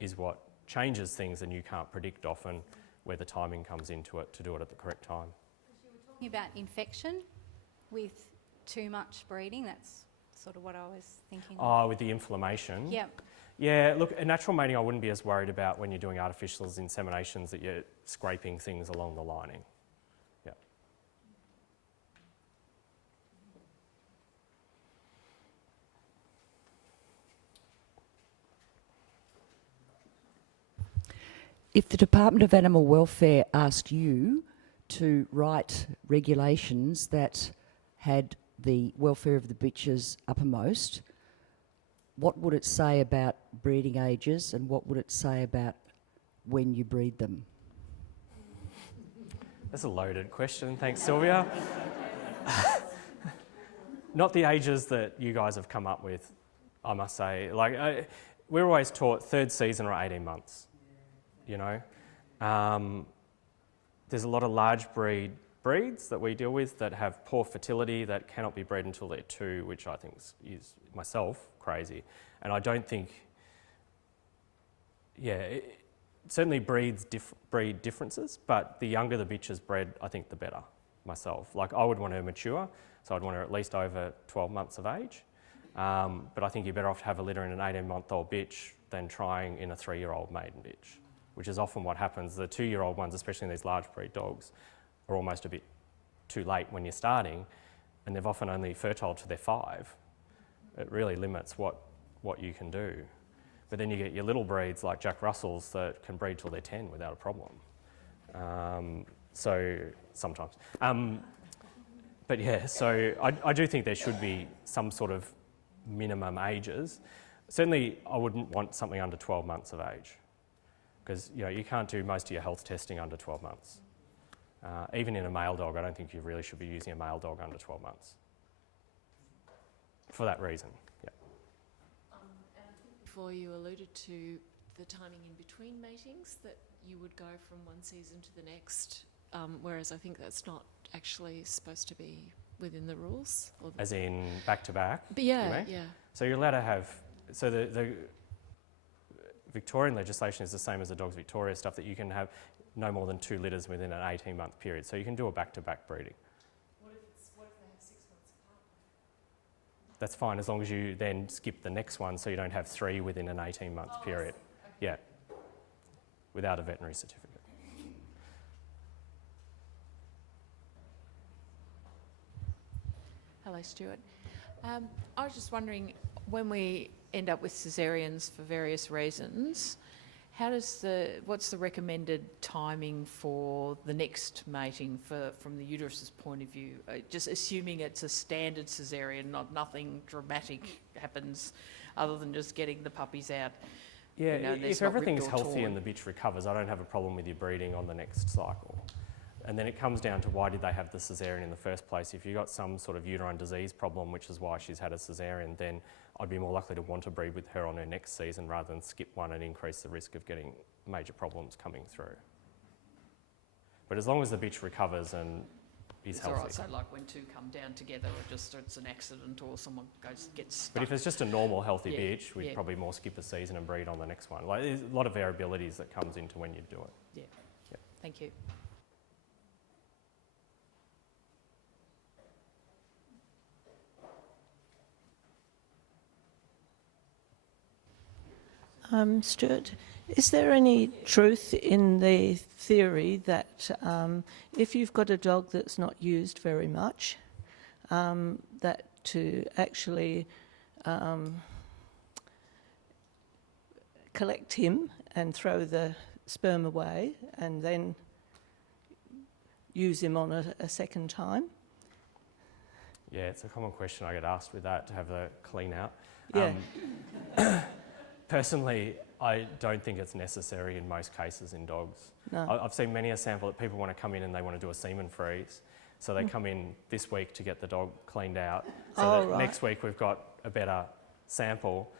is what changes things, and you can't predict often where the timing comes into it to do it at the correct time. You were talking about infection with too much breeding. That's sort of what I was thinking. Oh, with the inflammation? Yep. Yeah, look, a natural mating I wouldn't be as worried about when you're doing artificial inseminations, that you're scraping things along the lining. Yeah. If the Department of Animal Welfare asked you to write regulations that had the welfare of the bitches uppermost, what would it say about breeding ages, and what would it say about when you breed them? That's a loaded question, thanks Sylvia. Not the ages that you guys have come up with, I must say. Like, we're always taught third season or 18 months. You know, there's a lot of large breeds that we deal with that have poor fertility, that cannot be bred until they're 2, which I think is myself crazy. And I don't think, it certainly breed differences, but the younger the bitch is bred, I think the better myself. Like, I would want her mature, so I'd want her at least over 12 months of age. But I think you're better off to have a litter in an 18-month-old bitch than trying in a 3-year-old maiden bitch, which is often what happens. The 2-year-old ones, especially in these large breed dogs, are almost a bit too late when you're starting, and they've often only fertile to their 5. It really limits what you can do. But then you get your little breeds like Jack Russells that can breed till they're 10 without a problem. So sometimes. But yeah, so I do think there should be some sort of minimum ages. Certainly I wouldn't want something under 12 months of age, because you can't do most of your health testing under 12 months. Even in a male dog, I don't think you really should be using a male dog under 12 months. For that reason, yeah. And I think before you alluded to the timing in between matings, that you would go from one season to the next, whereas I think that's not actually supposed to be within the rules. As in back to back? But yeah, yeah. So you're allowed to have, so the Victorian legislation is the same as the Dogs Victoria stuff, that you can have no more than 2 litters within an 18-month period. So you can do a back-to-back breeding. What if they have 6 months apart? That's fine, as long as you then skip the next one, so you don't have 3 within an 18-month period. Okay. Yeah, without a veterinary certificate. Hello, Stuart. I was just wondering, when we end up with caesareans for various reasons, What's the recommended timing for the next mating from the uterus's point of view? Just assuming it's a standard caesarean, nothing dramatic happens other than just getting the puppies out. Yeah, You know, if it's not everything's ripped or healthy torn. and the bitch recovers, I don't have a problem with you breeding on the next cycle. And then it comes down to why did they have the caesarean in the first place. If you've got some sort of uterine disease problem, which is why she's had a caesarean, then I'd be more likely to want to breed with her on her next season rather than skip one and increase the risk of getting major problems coming through. But as long as the bitch recovers and is It's healthy. all right, so like when two come down together, or just it's an accident or someone gets stuck. But if it's just a normal healthy Yeah, bitch, we'd yeah. probably more skip a season and breed on the next one. Like, there's a lot of variabilities that comes into when you do it. Yeah. Yep. Thank you. Stuart, is there any truth in the theory that if you've got a dog that's not used very much, that to actually collect him and throw the sperm away and then use him on a second time? Yeah, it's a common question I get asked with that, to have a clean out. Yeah. Personally, I don't think it's necessary in most cases in dogs. No. I've seen many a sample that people want to come in and they want to do a semen freeze. So they come in this week to get the dog cleaned out. So that next week we've got a better sample.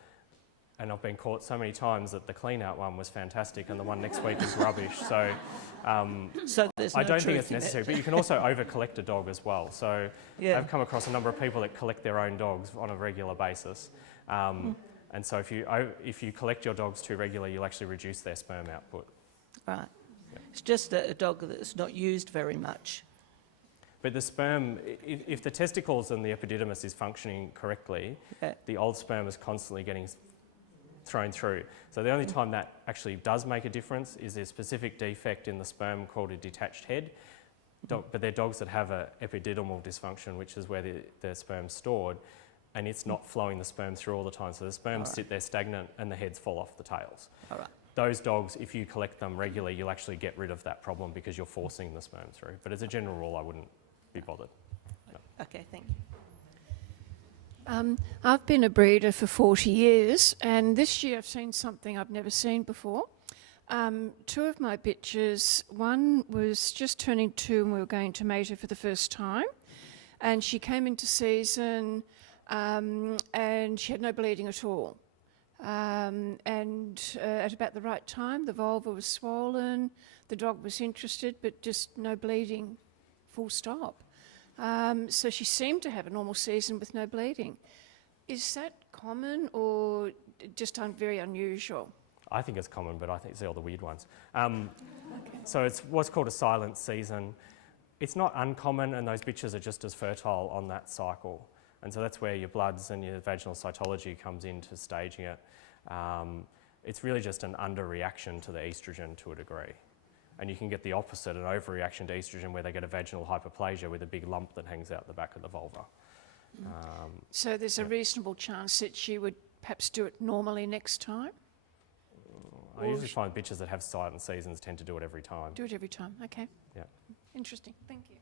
And I've been caught so many times that the clean out one was fantastic and the one next week is rubbish. So, So there's no I don't think truth it's in it. necessary. But you can also over collect a dog as well. So Yeah. I've come across a number of people that collect their own dogs on a regular basis. And so if you collect your dogs too regularly, you'll actually reduce their sperm output. Right. It's just a dog that's not used very much. But the sperm, if the testicles and the epididymis is functioning correctly, Yeah. the old sperm is constantly getting thrown through. So the only time that actually does make a difference is a specific defect in the sperm called a detached head. But they're dogs that have an epididymal dysfunction, which is where the sperm's stored, and it's not flowing the sperm through all the time. So the sperms sit there stagnant and the heads fall off the tails. All right. Those dogs, if you collect them regularly, you'll actually get rid of that problem because you're forcing the sperm through. But as a general rule, I wouldn't be bothered. No. Okay, thank you. I've been a breeder for 40 years, and this year I've seen something I've never seen before. Two of my bitches, one was just turning 2 and we were going to mate her for the first time, and she came into season and she had no bleeding at all. At about the right time, the vulva was swollen, the dog was interested, but just no bleeding, full stop. So she seemed to have a normal season with no bleeding. Is that common or just very unusual? I think it's common, but I think it's all the weird ones. So it's what's called a silent season. It's not uncommon, and those bitches are just as fertile on that cycle. And so that's where your bloods and your vaginal cytology comes into staging it. It's really just an underreaction to the estrogen to a degree. And you can get the opposite, an overreaction to estrogen, where they get a vaginal hyperplasia with a big lump that hangs out the back of the vulva. So there's a reasonable chance that she would perhaps do it normally next time? I usually find bitches that have silent seasons tend to do it every time. Do it every time, okay. Yeah. Interesting, thank you.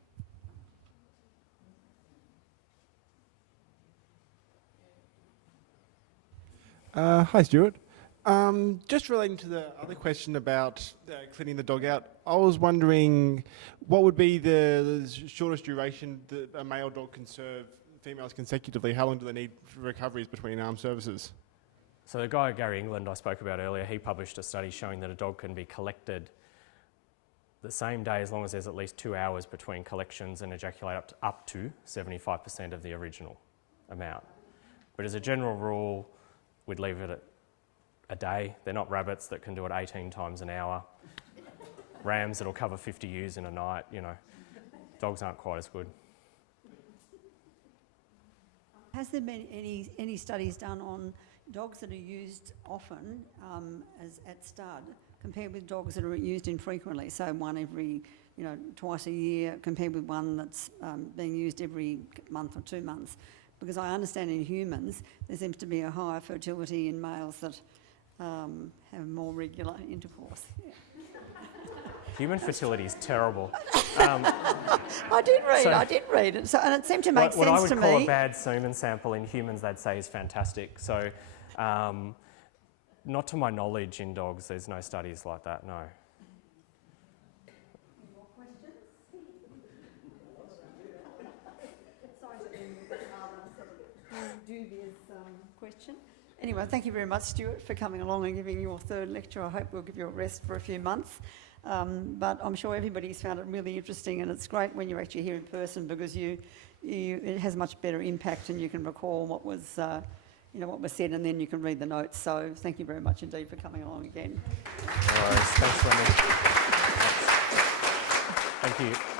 Hi, Stuart. Just relating to the other question about cleaning the dog out, I was wondering what would be the shortest duration that a male dog can serve females consecutively? How long do they need for recoveries between armed services? So the guy, Gary England, I spoke about earlier, he published a study showing that a dog can be collected the same day as long as there's at least 2 hours between collections and ejaculate up to 75% of the original amount. But as a general rule, we'd leave it at a day. They're not rabbits that can do it 18 times an hour. Rams that'll cover 50 ewes in a night, you know. Dogs aren't quite as good. Has there been any studies done on dogs that are used often as at stud compared with dogs that are used infrequently? So one every, twice a year compared with one that's being used every month or 2 months. Because I understand in humans there seems to be a higher fertility in males that have more regular intercourse. Yeah. Human fertility is terrible. I did read it, so, and it seemed to make what I sense would to call me. a bad semen sample in humans, they'd say is fantastic. So, not to my knowledge in dogs, there's no studies like that, no. Question. Anyway, thank you very much, Stuart, for coming along and giving your third lecture. I hope we'll give you a rest for a few months. But I'm sure everybody's found it really interesting, and it's great when you're actually here in person because it has much better impact, and you can recall what was, what was said, and then you can read the notes. So thank you very much indeed for coming along again. No worries. Thanks, Wendy. Thank you.